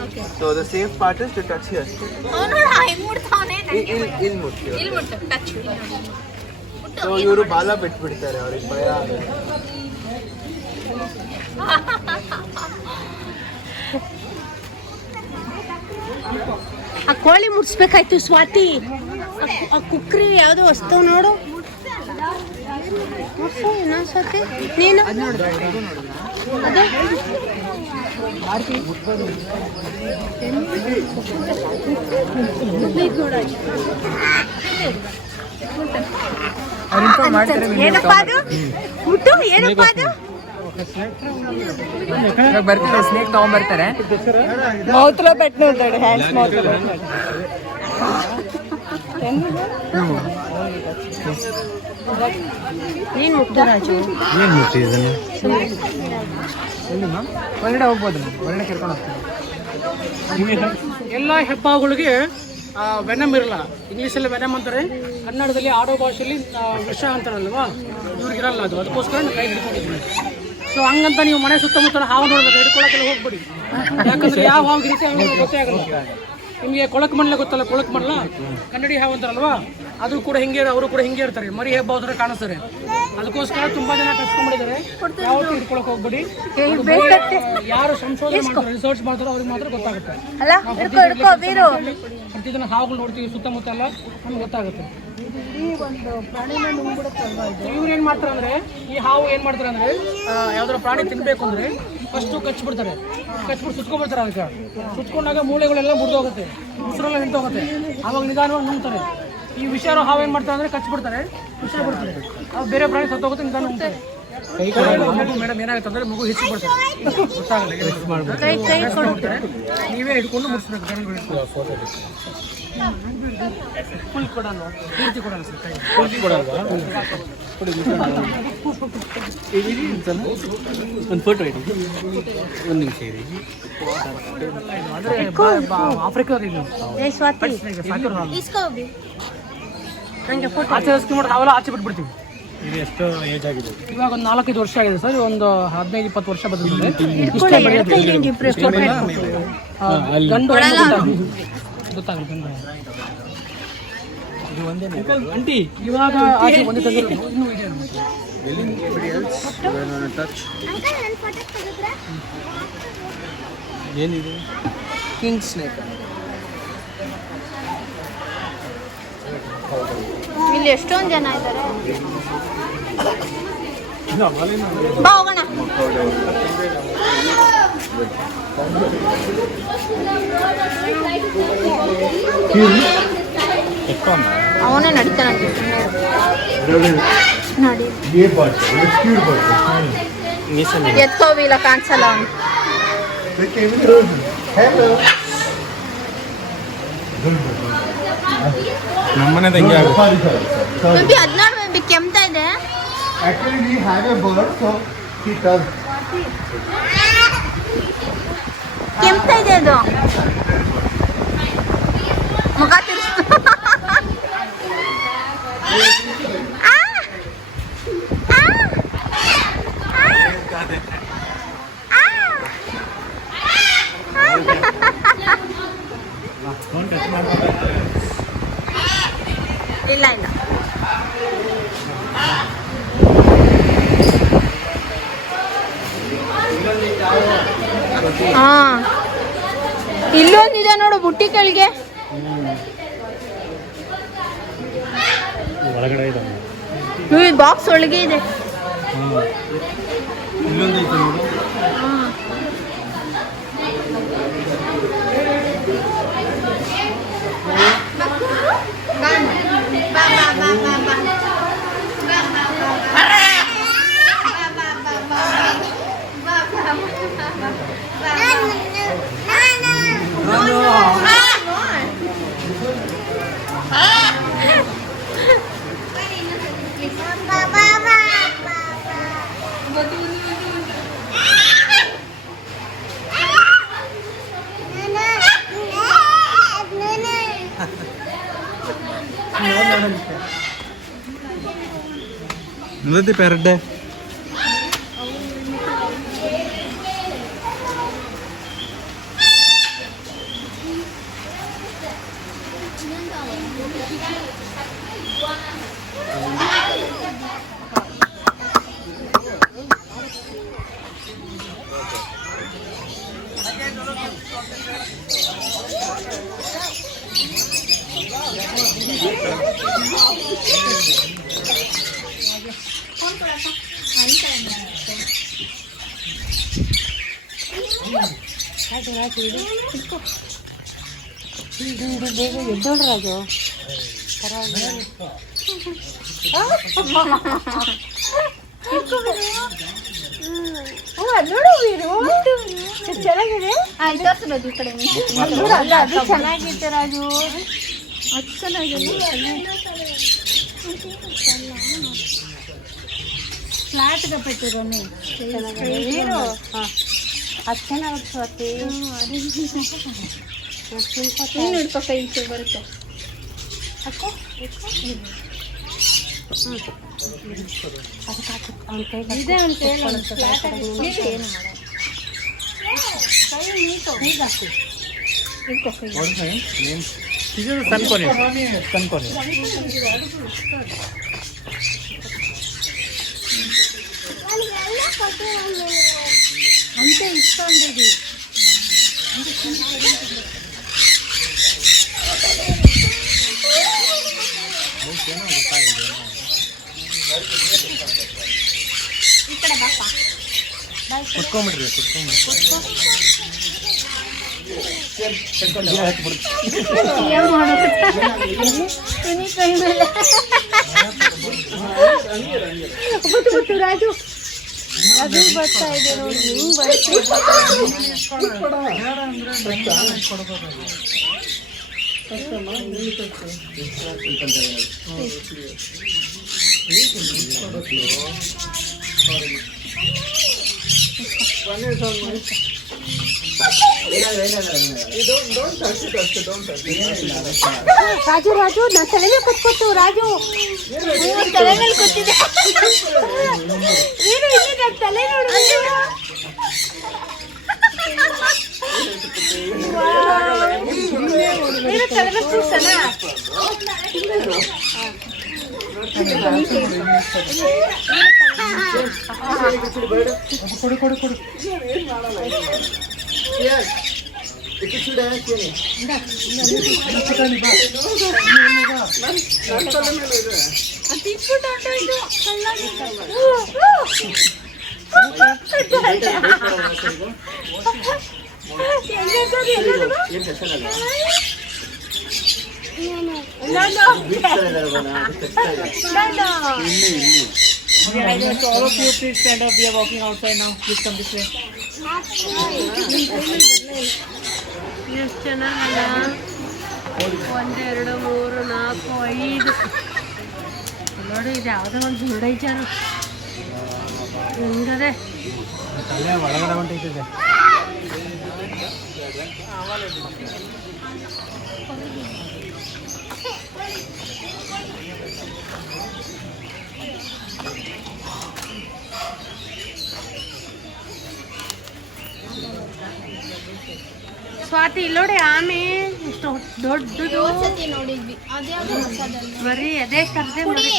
Okay. So the safe part is to touch here. ಅವನು ಮುಡ್ತಾವನೆ He'll mutt here. ಇಲ್ಲಿ ಮುಟ್ಟು touch. So ಇವರು ಬಾಲ ಬಿಟ್ಬಿಡ್ತಾರೆ, ಅವ್ರಿಗೆ ಭಯ ಆಗುತ್ತೆ. ಆ ಕೋಳಿ ಮುಡ್ಸ್ಬೇಕಾಯ್ತು ಸ್ವಾತಿ. ಆ ಕುಕ್ರಿ ಯಾವ್ದೋ ವಸ್ತು ನೋಡು. ಮುಡ್ಸು ಇನ್ನೊಂದ್ ಸತಿ ನೀನು. ಅದು ಏನಪ್ಪ ಅದು ಹುಟ್ಟು ಏನಪ್ಪ ಅದು ಬರ್ತಾರೆ ಸ್ನೇಕ್ ತಗೊಂಡ್ಬರ್ತಾರೆ. ಮೌತ್ಲ ಬೆಟ್ ನೋಡ್ತಾಳೆ ಹ್ಯಾಂಡ್ಸ್ ಮೌತ್ಲ ಏನು ಮುಟ್ಟು ರಾಜು ಏನು ಮುಟ್ಟಿ ಇದನ್ನು ಹೊರಗಡೆ ಹೋಗ್ಬೋದು, ಹೊರಗಡೆ ಕರ್ಕೊಂಡು ಹೋಗ್ತಾರೆ. ಎಲ್ಲ ಹೆಬ್ಬಾವುಗಳಿಗೆ ವೆನಮ್ ಇರಲ್ಲ. ಇಂಗ್ಲೀಷಲ್ಲಿ ವೆನಮ್ ಅಂತಾರೆ, ಕನ್ನಡದಲ್ಲಿ ಆಡೋ ಭಾಷೆಯಲ್ಲಿ ವಿಷ ಅಂತಾರಲ್ವಾ, ಇವ್ರಿಗಿರಲ್ಲ ಅದು. ಅದಕ್ಕೋಸ್ಕರ ನಾನು ಕೈ ಹಿಡ್ಕೊಂಡಿದ್ದೀನಿ. ಸೊ ಹಂಗಂತ ನೀವು ಮನೆ ಸುತ್ತಮುತ್ತಲ ಹಾವು ನೋಡ್ಬೇಕು, ಹಿಡ್ಕೊಳಕ್ಕೆಲ್ಲ ಹೋಗ್ಬಿಡಿ. ಯಾಕಂದ್ರೆ ಯಾವ ಹಾವು ಗಿರಿಸಿ ಗೊತ್ತೇ ಆಗಲ್ಲ ನಿಮಗೆ. ಕೊಳಕ್ ಮಣ್ಣ ಗೊತ್ತಲ್ಲ, ಕೊಳಕ್ ಮಣ್ಣ ಕನ್ನಡಿ ಹಾವು ಅಂತಾರಲ್ವಾ, ಅದು ಕೂಡ ಹಿಂಗೆ, ಅವರು ಕೂಡ ಹಿಂಗೆ ಇರ್ತಾರೆ, ಮರಿ ಹೆಬ್ಬಾವು ಥರ ಕಾಣಿಸ್ತಾರೆ. ಅದಕ್ಕೋಸ್ಕರ ತುಂಬಾ ಜನ ಕಸ್ಕೊಂಡ್ಬಿಟ್ಟಿದ್ದಾರೆ. ಯಾವತ್ತೂ ಹಿಡ್ಕೊಳಕ್ ಹೋಗ್ಬಿಡಿ. ಯಾರು ಸಂಶೋಧನೆ ಮಾಡ್ತಾರೆ, ರಿಸರ್ಚ್ ಮಾಡ್ತಾರೋ ಅವ್ರಿಗೆ ಮಾತ್ರ ಗೊತ್ತಾಗುತ್ತೆ. ಪ್ರತಿದಿನ ಹಾವುಗಳು ನೋಡ್ತೀವಿ ಸುತ್ತಮುತ್ತ ಎಲ್ಲ, ನಮ್ಗೆ ಗೊತ್ತಾಗುತ್ತೆ. ಇವ್ರು ಏನ್ ಮಾಡ್ತಾರೆ ಅಂದ್ರೆ, ಈ ಹಾವು ಏನ್ ಮಾಡ್ತಾರೆ ಅಂದ್ರೆ, ಯಾವ್ದಾರ ಪ್ರಾಣಿ ತಿನ್ಬೇಕು ಅಂದ್ರೆ ಫಸ್ಟು ಕಚ್ಬಿಡ್ತಾರೆ, ಸುತ್ಕೊಂಡ್ಬಿಡ್ತಾರೆ. ಅದಕ್ಕೆ ಸುತ್ಕೊಂಡಾಗ ಮೂಳೆಗಳೆಲ್ಲ ಮುರಿದೋಗುತ್ತೆ, ಉಸಿರೆಲ್ಲ ನಿಂತೋಗುತ್ತೆ. ಆವಾಗ ನಿಧಾನವಾಗಿ ನುಂಗ್ತಾರೆ. ಈ ವಿಷಾರು ಹಾವು ಏನ್ ಮಾಡ್ತಾರೆ ಅಂದ್ರೆ ಕಚ್ಬಿಡ್ತಾರೆ, ವಿಷ ಬಿಡ್ತಾರೆ, ಅವು ಬೇರೆ ಪ್ರಾಣಿ ಸತ್ತೋಗುತ್ತೆ, ನಿಧಾನ ನುಂಗ್ತಾರೆ. ಮೇಡಮ್ ಏನಾಗುತ್ತೆ ಅಂದ್ರೆ ಮಗು ಹೆಚ್ಚು ಬಿಡ್ತಾರೆ, ಗೊತ್ತಾಗಲ್ಲ. ನೀವೇ ಹಿಡ್ಕೊಂಡು ಮುಗಿಸ್ಬೇಕು. ಫುಲ್ ಕೊಡೋಣ, ಪೂರ್ತಿ ಕೊಡೋಣ ಸರ್, ಕೈ ಪೂರ್ತಿ ಕೊಡಲ್ವಾ? ಒಂದು ಫೋಟೋ ಇಡಿ, ಒಂದು ನಿಮಿಷ ಇರಿ. ಆಫ್ರಿಕಾದ ಇದು ಆಚೆ ಹಸ್ಕೊಂಡು ಅವೆಲ್ಲ ಆಚೆ ಬಿಟ್ಬಿಡ್ತೀವಿ. ಇದು ಎಷ್ಟು ಏಜ್ ಆಗಿದೆ? ಇವಾಗ ಒಂದು 4-5 ವರ್ಷ ಆಗಿದೆ ಸರ್. ಒಂದು 15-20 ವರ್ಷ ಬರ್ತದೆ. ಗೊತ್ತಾಗುತ್ತೆ ಅಂಟಿ. ಇವಾಗ ಆಚೆ ಒಂದೇ ತಂದಿರೋದು ಇನ್ನೂ ಇದೆ. ಏನಿದೆ? King snake. ಇಲ್ಲಿ ಎಷ್ಟೊಂದು ಜನ ಇದ್ದಾರೆ. ಬಾ ಹೋಗೋಣ. ಅವನೇ ನಡೀತಾನೆ ನೋಡಿ. ಎತ್ಕೋವಿಲ್ಲ, ಕಾಣಿಸಲ್ಲ ಅವನು. ನಮ್ಮನೆ ತಂಗಿ ಬೇಬಿ ಅದ್ ನೋಡ್ ಬೇಬಿ, ಕೆಮ್ತಾ ಇದೆ. ಕೆಮ್ತಾ ಇದೆ ಅದು, ಮುಖ ತಿರ್ಸ್ತು. ಇಲ್ಲ ಇಲ್ಲ, ಹಾ ಇಲ್ಲೊಂದಿದೆ ನೋಡು ಬುಟ್ಟಿ ಕೆಳಗೆ. ಒಳಗಡೆ ಇದೆ, ಈ ಬಾಕ್ಸ್ ಒಳಗೆ ಇದೆ. ಇಲ್ಲೊಂದು ಐತೆ ನೋಡು. Nanti perde. ರಾಜು ಇದು ಬೇಗ ಎದ್ದೋಳು ರಾಜು. ನೋಡು ವೀರು ಚೆನ್ನಾಗಿದೆ. ತೋರಿಸೋದು ಈ ಕಡೆ ಅಲ್ಲ ಅದು ಚೆನ್ನಾಗಿತ್ತು ರಾಜು. ಅದು ಚೆನ್ನಾಗಿದೆ. ಫ್ಲಾಟ್ಗೆ ಪಟ್ಟಿರೋ ವೀರು. ಹಾಂ ಅದು ಚೆನ್ನಾಗಿ ಸ್ವಾತಿ. ನೀನು ಹಿಡ್ಕೊ ಕೈ ಈಚೆ ಬರುತ್ತೆ. ಹಾಕೋ ಇದೆ ಅಂತ ಹೇಳಿ ಫ್ಲಾಟಾಗಿ ಏನು ಮಾಡೋದು. ಕೈ ನೀಟು ಹೀಗೆ ಹಾಕಿ ಹಿಡ್ಕೊ ಕೈ. ಕನ್ಕೊನೆ ಅಂತೆ ಇಸ್ಕೊಂಡಿದ್ದೀವಿ. ಈ ಕಡೆ ಬಾಪ. ಕುತ್ಕೊಂಡ್ಬಿಡ್ರಿ ಕೈ ಮೇಲೆ ಬಿಟ್ಟು ರಾಜು ಅದು ಬರ್ತಾ ಇದೆ ನೋಡಿ. ಹಿಂಗ್ ರಾಜು ರಾಜು ನಾ ತಲೆ ಮೇಲೆ ಕೂತ್ಕೊತು ರಾಜು. ತಲೆ ಮೇಲೆ ಕೂತಿದೆ. ವೀರು ಇಲ್ಲಿ ನನ್ನ ತಲೆ ನೋಡು. ವೀರು ತಲೆ ಮೇಲೆ ಕೂರ್ಸಣ. ಕೊಡು all of you please stand up. We are walking outside now. Please come this way. ಎಷ್ಟು ಚೆನ್ನಾಗಲ್ಲ. 1 2 3 4 5 ನೋಡಿ. ಇದು ಯಾವುದೋ ಒಂದು ಹುಡೈಚಾರು ಹಿಂಗದೆ. ತಲೆ ಒಳಗಡೆ ಹೊಂಟೈತಿದೆ. ಸ್ವಾತಿ ಇಲ್ಲೋಡಿ ಆಮೆ ಎಷ್ಟು ದೊಡ್ಡದು. ನೋಡಿದ್ವಿ ಅದ್ಯಾವುದು ಹೊಸದಲ್ಲ. ಬರೀ ಅದೇ ಕರ್ದೆ ಮಾಡಿ.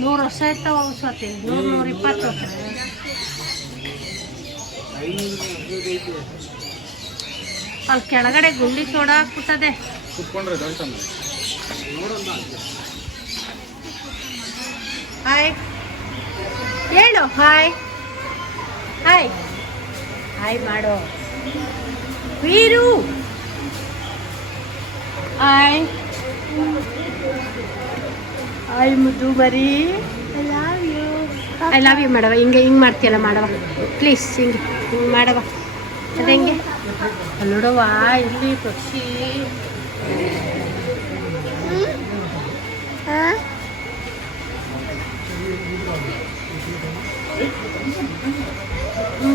100 ವರ್ಷ ಇರ್ತಾವ ಸ್ವಾತಿ. 100-120 ವರ್ಷ. ಅಲ್ಲಿ ಕೆಳಗಡೆ ಗುಂಡಿ ಸೋಡ ಹಾಕ್ಬಿಟ್ಟದೆ. ಕುತ್ಕೊಂಡ್ರೆ ಹಾಯ್ ಹೇಳು. ಹಾಯ್ ಹಾಯ್ ಹಾಯ್ ಮಾಡೋ ವೀರು. ಹಾಯ್ ಹಾಯ್ ಮುದ್ದು ಬರೀ. ಐ ಲವ್ ಯು ಮಾಡವ. ಹಿಂಗೆ ಮಾಡ್ತೀಯಲ್ಲ ಮಾಡವ ಪ್ಲೀಸ್. ಹಿಂಗೆ ಮಾಡವ. ಅದು ಹೆಂಗೆ ನೋಡವ್ವ ಇಲ್ಲಿ ಪಕ್ಷಿ.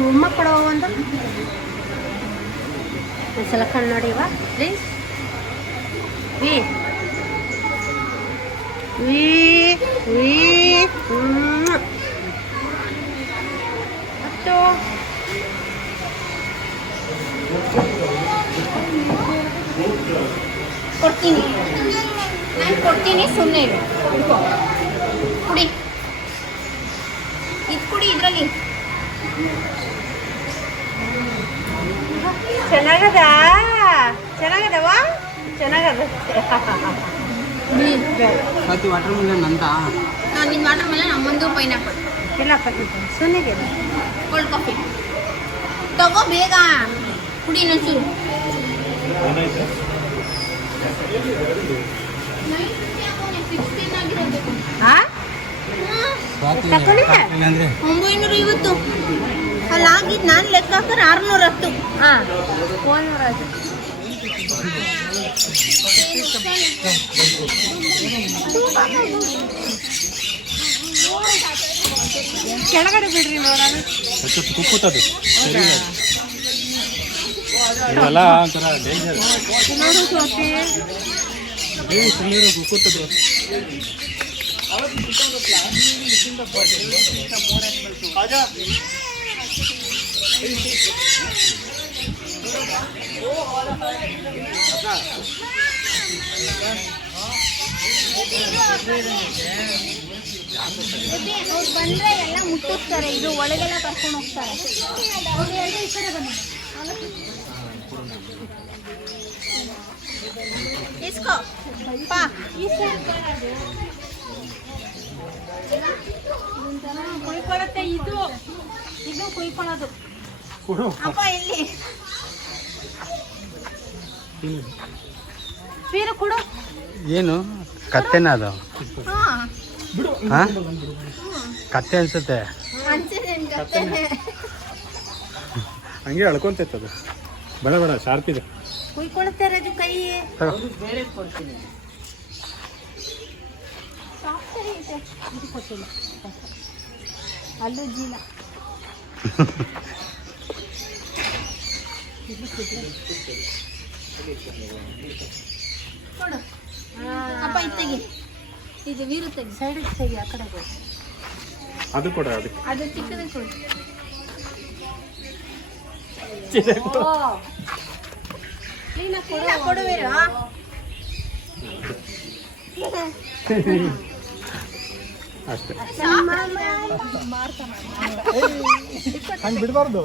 ಉಮ್ಮ ಕೊಡವ ಒಂದು ಒಂದ್ಸಲ ಕಣ್ಣು ನೋಡಿವ ಪ್ಲೀಸ್. ವಿ ವಿ ವಿ ಮತ್ತು ಕೊಡ್ತೀನಿ ನಾನು ಕೊಡ್ತೀನಿ. ಸುಮ್ಮನೆ ಇರು. ಕುಡಿ ಇದು ಕುಡಿ. ಇದರಲ್ಲಿ ಚೆನ್ನಾಗದ ಚೆನ್ನಾಗದವ ಚೆನ್ನಾಗದ. ನಾನು ನಿನ್ನ ವಾಟರ್ ಮೇಲೆ ನಮ್ಮೊಂದು ಪೈನಾಪಲ್ ಎಲ್ಲ ಸೊನ್ನೆಗೆ ಕೋಲ್ಡ್ ಕಾಫಿ ತಗೋ ಬೇಗ ಕುಡಿ ಇನ್ನೊಂಚೂರು. ಇಲ್ಲಾಂದ್ರೆ 950 ಅಲ್ಲಿ ಆಗಿದ್ದು ನಾನು ಲೆಕ್ಕ ಹಾಕಿದ್ರೆ 610. ಹಾಂ 400 ಕೆಳಗಡೆ ಬಿಡ್ರಿ ನೋಡೋಣ. ಕುಕ್ಕುತ್ತದು ಇವೆಲ್ಲ ಒಂಥರ ಡೇಂಜರ್. ನೋಡು ಸೋಫಿ ಸುಮ್ಮನೆ ಕುಕ್ಕುತ್ತದು. ಅವ್ರು ಬಂದ್ರೆ ಎಲ್ಲ ಮುಟ್ಟಿಸ್ತಾರೆ, ಇದು ಒಳಗೆಲ್ಲ ಕರ್ಕೊಂಡು ಹೋಗ್ತಾರೆ. ಇಸ್ಕೋ ಪಾ ಕುಯ್ಕೊಳ್ಳುತ್ತೆ, ಇದು ಕುಯ್ಕೊಳ್ಳೋದು. ಅಪ್ಪ ಇಲ್ಲಿ ಬೀರು ಕೊಡು. ಏನು ಕತ್ತೆನ ಅದು? ಹಾ ಕತ್ತೆ ಅನ್ಸುತ್ತೆ. ಹಂಗೆ ಎಳ್ಕೊಂತೈತದು. ಬೇಡ ಬೇಡ ಶಾರ್ಪ್ ಇದೆ. ಕುಯ್ಕೊಳ್ತಾ ಇರೋದು ಕೈ. ಅಲ್ಲೂ ಜೀಲ ಕೊಡು. ಅಪ್ಪ ಇದು ತೆಗಿ, ಇದು ವೀರು ತೆಗಿ, ಸೈಡಿಗೆ ತೆಗಿ, ಆ ಕಡೆ ಹೋಗಿ. ಅದು ಕೊಡ ಅದಕ್ಕೆ. ಅದು ಚಿಕ್ಕದ ಕೊಡು. ಕೊಡು ವೀರು. ಅಷ್ಟೇ. ಹಂಗೆ ಬಿಡಬಾರ್ದು.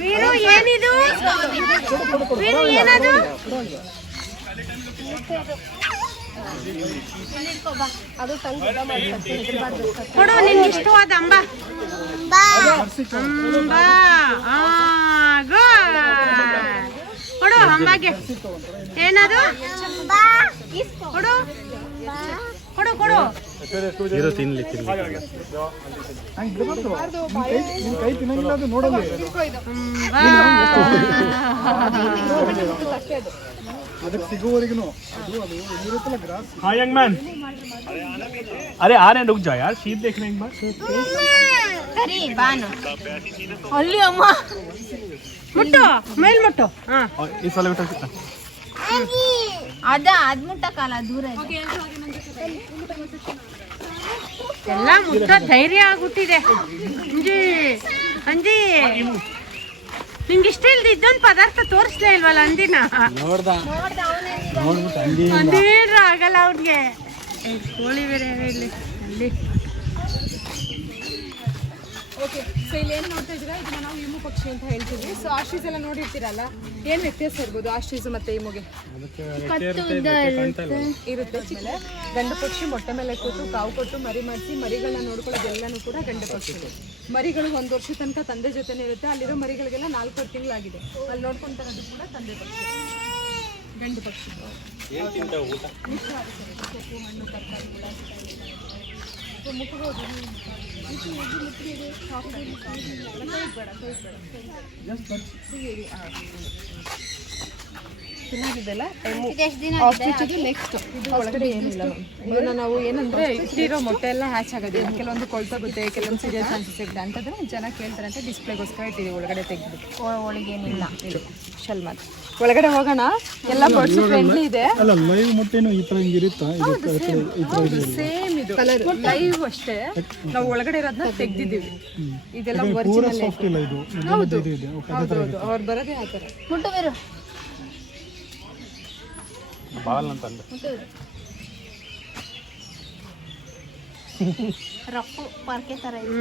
ವೀರು ಏನಿದು? ವೀರು ಏನದು? ಕೊಡು ನಿನ್ಗೆ ಇಷ್ಟವಾದ ಅಂಬ. ಕೊಡು ಅಂಬಾಗೆ. ಏನದು? ಕೊಡು ಕೊಡು ಕೊಡು. ಇರೋ ತಿನ್ಲಿ ಹಂಗೆ ಬಿಡಬಾರ್ದು. ನಿಮ್ಮ ಕೈ ತಿನ್ನಂಗಿಲ್ಲ, ಅದು ನೋಡಲ್ಲಿ. ಅದಕ್ಕೆ ಸಿಗೋವರೆಗೂ ಅದು ಇರುತ್ತಲ್ಲ ಗ್ರಾಸ್. हाँ यंग मैन, अरे आ रहे हैं, रुक जाओ यार, शीप देखने एक बार. ಸರಿ ಬಾನು ಅಲ್ಲಿ ಅಮ್ಮ ಮುಟ್ಟು ಮೇಲ್ ಮುಟ್ಟು. ಹಾಂ और इस वाले में कितना? ಅದ್ ಮುಟ್ಟಕ್ಕಲ್ಲ, ದೂರ ಇದೆ. ಎಲ್ಲ ಮುಟ್ಟ ಧೈರ್ಯ ಆಗ್ಬಿಟ್ಟಿದೆ. ಅಂಜಿ ಅಂಜಿ ನಿಂಗೆ ಇಷ್ಟ ಇಲ್ದ ಇದೊಂದು ಪದಾರ್ಥ ತೋರಿಸ್ಲೇ ಇಲ್ವಲ್ಲ ಅಂದಿನ? ಅಂದೇನ್ರ ಆಗಲ್ಲ ಅವ್ರಿಗೆ. ಕೋಳಿ ಬೇರೆ ಇಲ್ಲಿ ಅಲ್ಲಿ. ಓಕೆ, ಸೊ ಇಲ್ಲಿ ಏನು ನೋಡ್ತಾ ಇದ್ದೀರಾ, ಇದನ್ನ ನಾವು ಇಮು ಪಕ್ಷಿ ಅಂತ ಹೇಳ್ತೀವಿ. ಸೊ ಆಸ್ಟ್ರೀಸ್ ಎಲ್ಲ ನೋಡಿರ್ತೀರಲ್ಲ, ಏನು ವ್ಯತ್ಯಾಸ ಇರ್ಬೋದು ಆಸ್ಟ್ರೀಸ್ ಮತ್ತು ಇಮುಗೆ? ಇರುತ್ತೆ ಮೇಲೆ ಗಂಡು ಪಕ್ಷಿ ಮೊಟ್ಟೆ ಮೇಲೆ ಕೂತು ಕಾವು ಕೊಟ್ಟು ಮರಿ ಮಾಡಿಸಿ ಮರಿಗಳನ್ನ ನೋಡ್ಕೊಳ್ಳೋದೆಲ್ಲನೂ ಕೂಡ ಗಂಡು ಪಕ್ಷಿ. ಮರಿಗಳು 1 ವರ್ಷ ತನಕ ತಂದೆ ಜೊತೆನೇ ಇರುತ್ತೆ. ಅಲ್ಲಿರೋ ಮರಿಗಳಿಗೆಲ್ಲ 4 ತಿಂಗಳಾಗಿದೆ. ಅಲ್ಲಿ ನೋಡ್ಕೊಂತಾರದು ಕೂಡ ತಂದೆ ಪಕ್ಷಿ, ಗಂಡು ಪಕ್ಷಿ. ಸೊಪ್ಪು, ಹಣ್ಣು, ತರಕಾರಿಗಳ ಮುಟ್ಟಬಹುದು. ಚೆನ್ನಾಗಿದೆಲ್ಲ ನೆಕ್ಸ್ಟ್ ಇದು ಒಳಗಡೆ ಏನಿಲ್ಲ. ಇದನ್ನ ನಾವು ಏನಂದ್ರೆ ಇಟ್ಟಿರೋ ಮೊಟ್ಟೆ ಎಲ್ಲ ಹ್ಯಾಚ್ ಆಗೋದಿಲ್ಲ. ಕೆಲವೊಂದು ಕೊಳ್ತೋಗುತ್ತೆ, ಕೆಲವೊಂದು ಸಿರಿಯಸ್ ಚಾನ್ಸಸ್ ಇರುತ್ತೆ. ಅಂತಂದ್ರೆ ಜನ ಕೇಳ್ತಾರೆ ಅಂತ ಡಿಸ್ಪ್ಲೇಗೋಸ್ಕರ ಇಟ್ಟಿದ್ದೀವಿ. ಒಳಗಡೆ ತೆಗೆದ್ಬಿಟ್ಟು ಒಳಗೇನಿಲ್ಲ ಶೆಲ್ ಮಾತ್ರ. ಒಳಗಡೆ ಹೋಗೋಣ. ಎಲ್ಲ ಬರ್ಡ್ಸ್ ಫ್ರೆಂಡ್ಲಿ ಇದೆ. ಅಲ್ಲ ಲೈವ್ ಮೊಟ್ಟೆನೂ ಈ ಥರ ಹಿಂಗಿರುತ್ತಾ? ಸೇಮ್ ಇದು ಕಲರ್ ಲೈವ್ ಅಷ್ಟೇ. ನಾವು ಒಳಗಡೆ ಇರೋದನ್ನ ತೆಗ್ದಿದ್ದೀವಿ. ಇದೆಲ್ಲ ಒರಿಜಿನಲ್. ಸಾಫ್ಟ್ ಇಲ್ಲ ಇದು. ಹೌದು ಹೌದು, ಅವ್ರು ಬರೋದೇ ಆ ಥರ. ಮುಟ್ಟುವಿರು ಬಾಲ್ ಅಂತ ಅಂದೆ. ರಫು ಪಾರ್ಕೆ ಥರ ಇದೆ.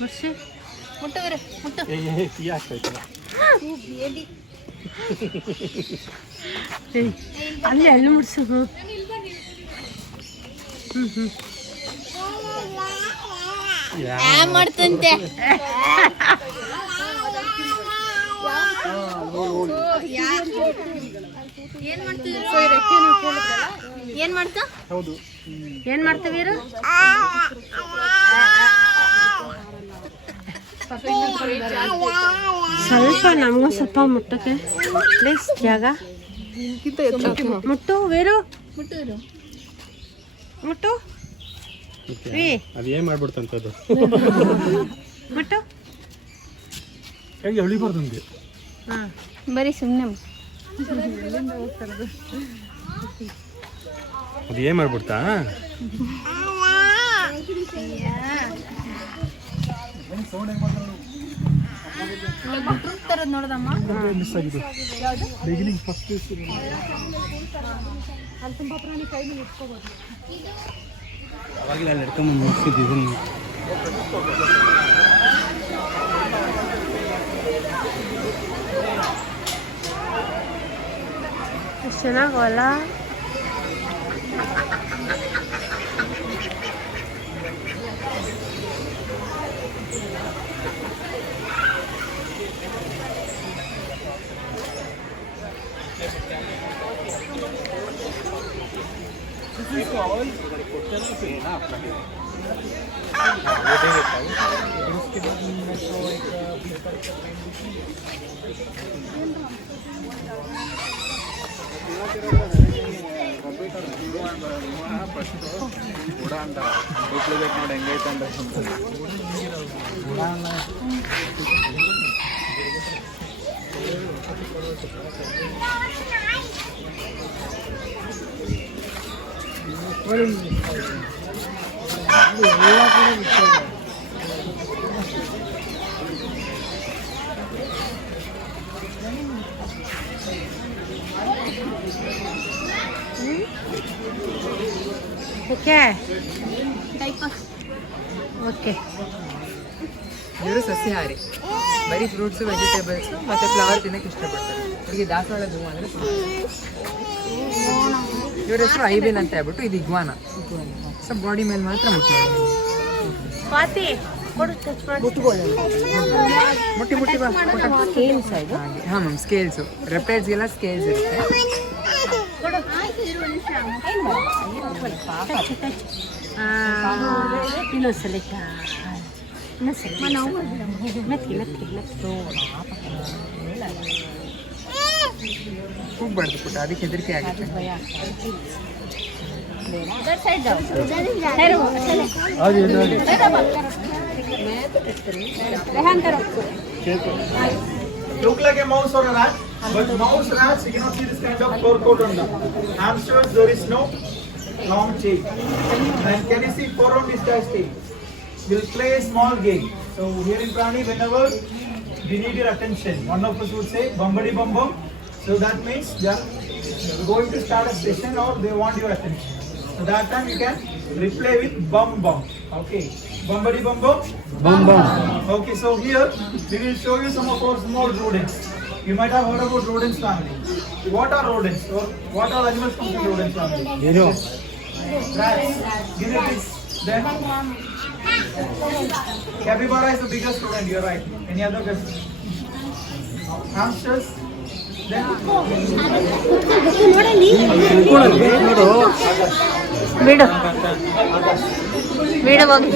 ಮುರ್ಸಿ ಮುಟ್ಟುವಿರು ಮುಟ್ಟು. ಟೀ ಆಗ್ತೈತೆ. ಅಲ್ಲಿ ಅಲ್ಲಿ ಮುಡ್ಸು. ಮಾಡ್ತಂತೆ ಏನ್ ಮಾಡ್ತಾ ಏನ್ ಮಾಡ್ತೀವಿ ಇವ್ರು? ಸ್ವಲ್ಪ ನಮಗೂ ಸ್ವಲ್ಪ ಮುಟ್ಟಕ್ಕೆ ಪ್ಲೀಸ್ ಜಾಗ ಮುಟ್ಟು ವೀರು ಮುಟ್ಟು ಅದು ಏನು ಮಾಡ್ಬಿಡ್ತಂತದ್ದು ಮುಟ್ಟು ಹೇಗೆ ಎಳಿಬಾರ್ದು ನಮಗೆ. ಹಾಂ ಬರೀ ಸುಮ್ಮನೆ ಅದು ಏನು ಮಾಡ್ಬಿಡ್ತಾ ನೋಡದಮ್ಮ ಮಿಸ್ ಆಗಿದೆ ಬಿಗಿನಿಂಗ್ ಫಸ್ಟ್ ಅವಾಗಲೇ ಅಲ್ಲಿ ಹಿಡ್ಕೊಂಬಂದು ಮುಗಿಸಿದ್ದು ಇದನ್ನು. ಚೆನ್ನಾಗಲ್ಲ. ಓಕೆ ಓಕೆ ಇವರು ಸಸ್ಯಾಹಾರಿ, ಬರೀ ಫ್ರೂಟ್ಸು ವೆಜಿಟೇಬಲ್ಸು ಮತ್ತು ಫ್ಲವರ್ ತಿನ್ನೋಕ್ಕೆ ಇಷ್ಟಪಡ್ತಾರೆ. ಇವರಿಗೆ ದಾಸವಾಳದ ಹೂವು ಅಂದರೆ ಇವ್ರ ಹೆಸರು ಐಬಿನ್ ಅಂತ ಹೇಳ್ಬಿಟ್ಟು ಇದು ಇಗ್ವಾನ. ಸೊ ಬಾಡಿ ಮೇಲೆ ಮಾತ್ರ ಸ್ವಾತಿ ಕೊಡು ಟಚ್ ಮಾಡಿ ಮುಟ್ಟಿ ಬಾ. ಹಾಂ ಮ್ಯಾಮ್, ಸ್ಕೇಲ್ಸು ರೆಪ್ಟೈಲ್ಸ್ಗೆಲ್ಲ ಸ್ಕೇಲ್ಸ್ ಇರುತ್ತೆ. ಇನ್ನೊಂದ್ಸಲ ಹೋಗ್ಬಾರ್ದು ಪುಟ್ಟ, ಅದಕ್ಕೆ ಹೆದರಿಕೆ ಆಗುತ್ತೆ. Look like a mouse or a rat, but mouse, rats, you cannot see this kind of fur coat on them. Hamsters, there is no long tail. And can you see fur on this guy's tail? We'll play a small game. So here in Prani, whenever we need your attention, one of us would say bumbadi bum bum. So that means they are going to start a session or they want your attention. So that time you can replay with bum bum. Okay, bumbadi bum bum. Bum bum. Okay, so here we will show you some of our small rodents. You might have heard about rodents family. What are rodents? Or what are animals from the rodents family? You know. Rats. Give it this. Then capybara is the biggest rodent. You're right. Any other questions? Hamsters. Then ಬಿಡು ಬಿಡು ಹೋಗಿ.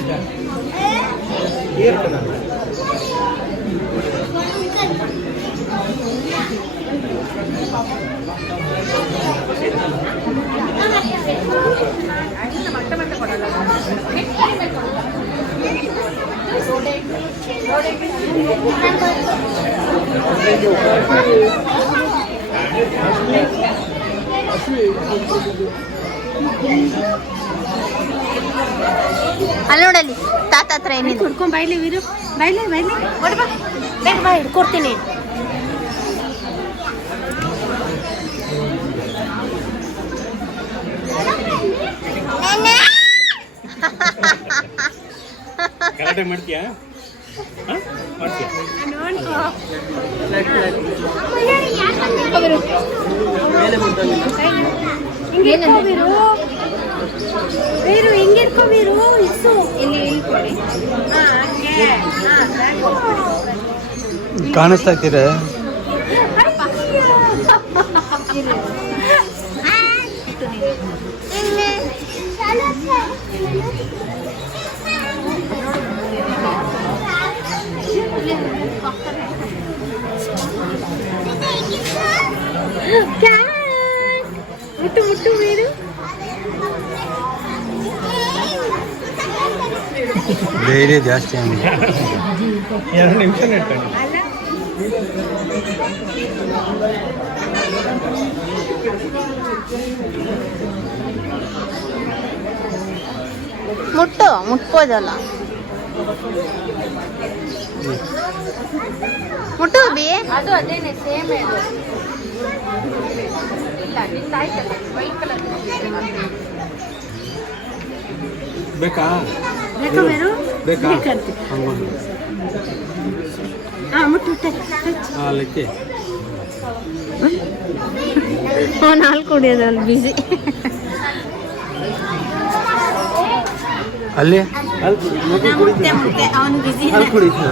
ಅಲ್ಲಿ ನೋಡಲ್ಲಿ ತಾತ ಹತ್ರ ಏನಿದೆ ಹುಡ್ಕೊಂಡ್ ಬೈಲಿ ವೀರು, ಬೈಲಿ ಕೊಡ್ಬಾ ಬೇಗ ಬಾ ಹಿಡ್ಕೊಡ್ತೀನಿ. ಗಲಾಟೆ ಮಾಡ್ತೀಯಾ? ಮಾಡ್ತೀಯಾ? ವೀರು ಹಿಂಗಿರ್ತ ಇಲ್ಲಿ ಕೊಡಿ. ಕಾಣಿಸ್ತಾ ಇದ್ದೀರಾ? ಮುಟ್ಟು ಮುಟ್ಟು ವೀರು. ಧೈರ್ಯ ಜಾಸ್ತಿ ಆಗಿದೆ. 2 ನಿಮಿಷ ಇಟ್ಕೊಂಡು ಮುಟ್ಬೋದಲ್ಲ. ಮುಟ್ಟು ಬಿ. ಅದು ಅದೇನೆ ಸೇಮ್ ಇದು. ಇಲ್ಲ ನಿಂದಾಯ್ತಲ್ಲ ವೈಟ್ ಕಲರ್. ಬೇಕಾ? ಬೇಕಾ ಬೇರು? ಬೇಕಾ? ಮುಟ್ಟು ಅಲ್ಲಕ್ಕೆ ಅವ್ನು ಹಾಲು ಕುಡಿಯೋದ್ರಲ್ಲಿ ಬಿಸಿ. ಅಲ್ಲಿ ಅವ್ನು ಬಿಸಿ. ಹಾಲು ಕುಡಿತಾ?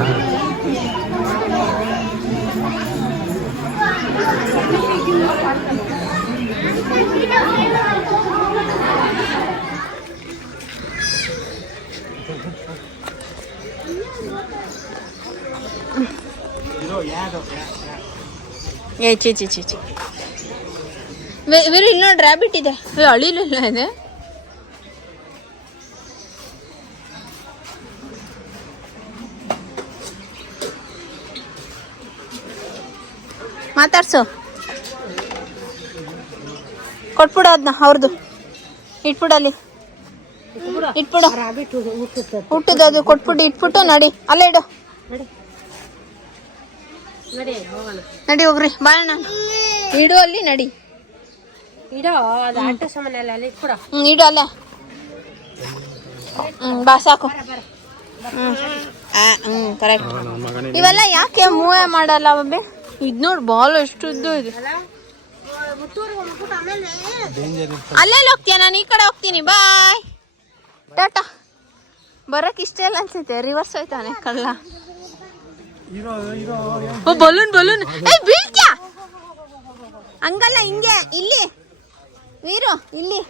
ಏ ಚಿ ಬೇರೆ ಇಲ್ಲಿ ನೋಡಿ ರ್ಯಾಬಿಟ್ ಇದೆ. ಅಳಿಲಿಲ್ಲ ಇದೆ. ಮಾತಾಡ್ಸು. ಕೊಟ್ಬಿಡು ಅದನ್ನ ಅವ್ರದ್ದು. ಇಟ್ಬಿಡಲ್ಲಿ ಇಟ್ಬಿಡು. ಹುಟ್ಟದ ಅದು ಕೊಟ್ಬಿಟ್ಟು ಇಟ್ಬಿಟ್ಟು ನಡಿ. ಅಲ್ಲೇ ಇಡು. ನಡಿ ಹೋಗ್ರಿ ಬಾಳಣ್ಣ. ಇಡು ಅಲ್ಲಿ ನಡಿ. ಇಡೋ ಅದು ಆಟ ಸಾಮಾನು ಎಲ್ಲ ಅಲ್ಲಿ ಇಟ್ಬಿಡ. ಇಡು ಅಲ್ಲೇ. ಬಾ ಸಾಕು. ಕರೆಕ್ಟ್. ಇವೆಲ್ಲ ಯಾಕೆ ಮೂವೇ ಮಾಡಲ್ಲ ಬಬ್ಬಿ? ಇದು ನೋಡಿ ಬಾಲ್ ಎಷ್ಟು ಉದ್ದ ಇದೆ. ಅಲ್ಲೆಲ್ಲ ಹೋಗ್ತೀಯ? ನಾನು ಈ ಕಡೆ ಹೋಗ್ತೀನಿ. ಬಾಯ್ ಟಾಟಾ. ಬರಕ್ ಇಷ್ಟ ಇಲ್ಲ ಅನ್ಸುತ್ತೆ. ರಿವರ್ಸ್ ಹೋಯ್ತಾನೆ ಕಳ್ಳ. ಬಲೂನ್ ಬೀಳ್ತ್ಯಾ? ಹಂಗಲ್ಲ ಹಿಂಗೆ. ಇಲ್ಲಿ ವೀರು ಇಲ್ಲಿ.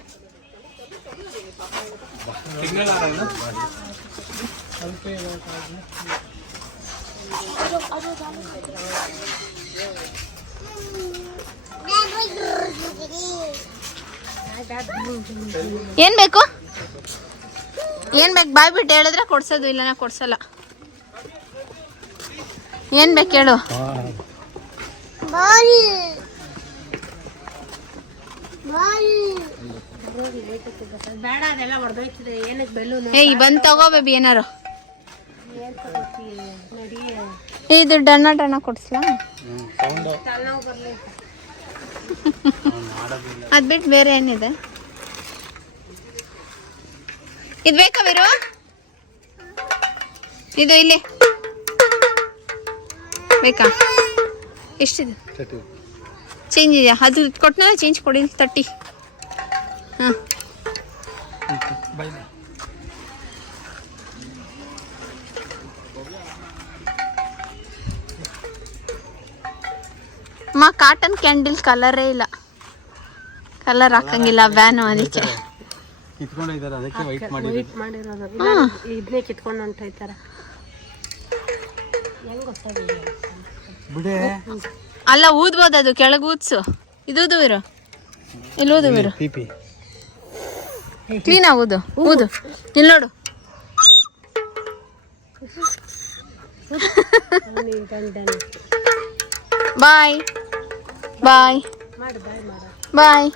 ಏನ್ ಬೇಕು ಬಾಯ್ ಬಿಟ್ಟು ಹೇಳಿದ್ರೆ ಕೊಡ್ಸೋದು, ಇಲ್ಲ ಕೊಡ್ಸಲ್ಲ. ಏನ್ ಬೇಕು ಹೇಳು. ಬೇಡ ಅದೆಲ್ಲ ಹೊಡೆದೋಯ್ತದೆ. ಏನಕ್ಕೆ ಬೆಲೂನು? ಬಂದ್ ತಗೋ ಬೇಬಿ ಏನಾರು. ಇದು ಡಣ್ಣ ಕೊಡ್ಸ್ಲಾ? ಅದ್ ಬಿಟ್ಟು ಬೇರೆ ಏನಿದೆ? ಇದು ಬೇಕಾ ವೀರು? ಇದು ಇಲ್ಲಿ ಬೇಕಾ? ಎಷ್ಟಿದೆ? ಚೇಂಜ್ ಇದೆಯಾ? ಅದು ಕೊಟ್ಟನಲ್ಲ, ಚೇಂಜ್ ಕೊಡಿ 30. ಹಾಂ ಮಾ ಕಾಟನ್ ಕ್ಯಾಂಡಲ್ ಕಲರೇ ಇಲ್ಲ. ಕಲರ್ ಹಾಕಂಗಿಲ್ಲ ವ್ಯಾನು, ಅದಕ್ಕೆ ಕಿತ್ಕೊಂಡಿದ್ದಾರೆ. ಅದಕ್ಕೆ ವೈಟ್ ಮಾಡಿರೋದು. ಇದನ್ನೇ ಕಿತ್ಕೊಂಡು ಹೊಂಟೋಯ್ತಾರೆ. ಹೆಂಗ್ ಗೊತ್ತಾಗಿದೆ ಬಿಡೆ. ಅಲ್ಲ ಊದ್ಬೋದು, ಅದು ಕೆಳಗೆ ಊದ್ಸು. ಇದು ಇರು, ಇಲ್ಲಿ ಊದು ಇರು. ಕ್ಲೀನ್ ಆಗೋದು ಊದು. ಇಲ್ಲಿ ನೋಡು. ಬಾಯ್ ಬಾಯ್ ಬಾಯ್.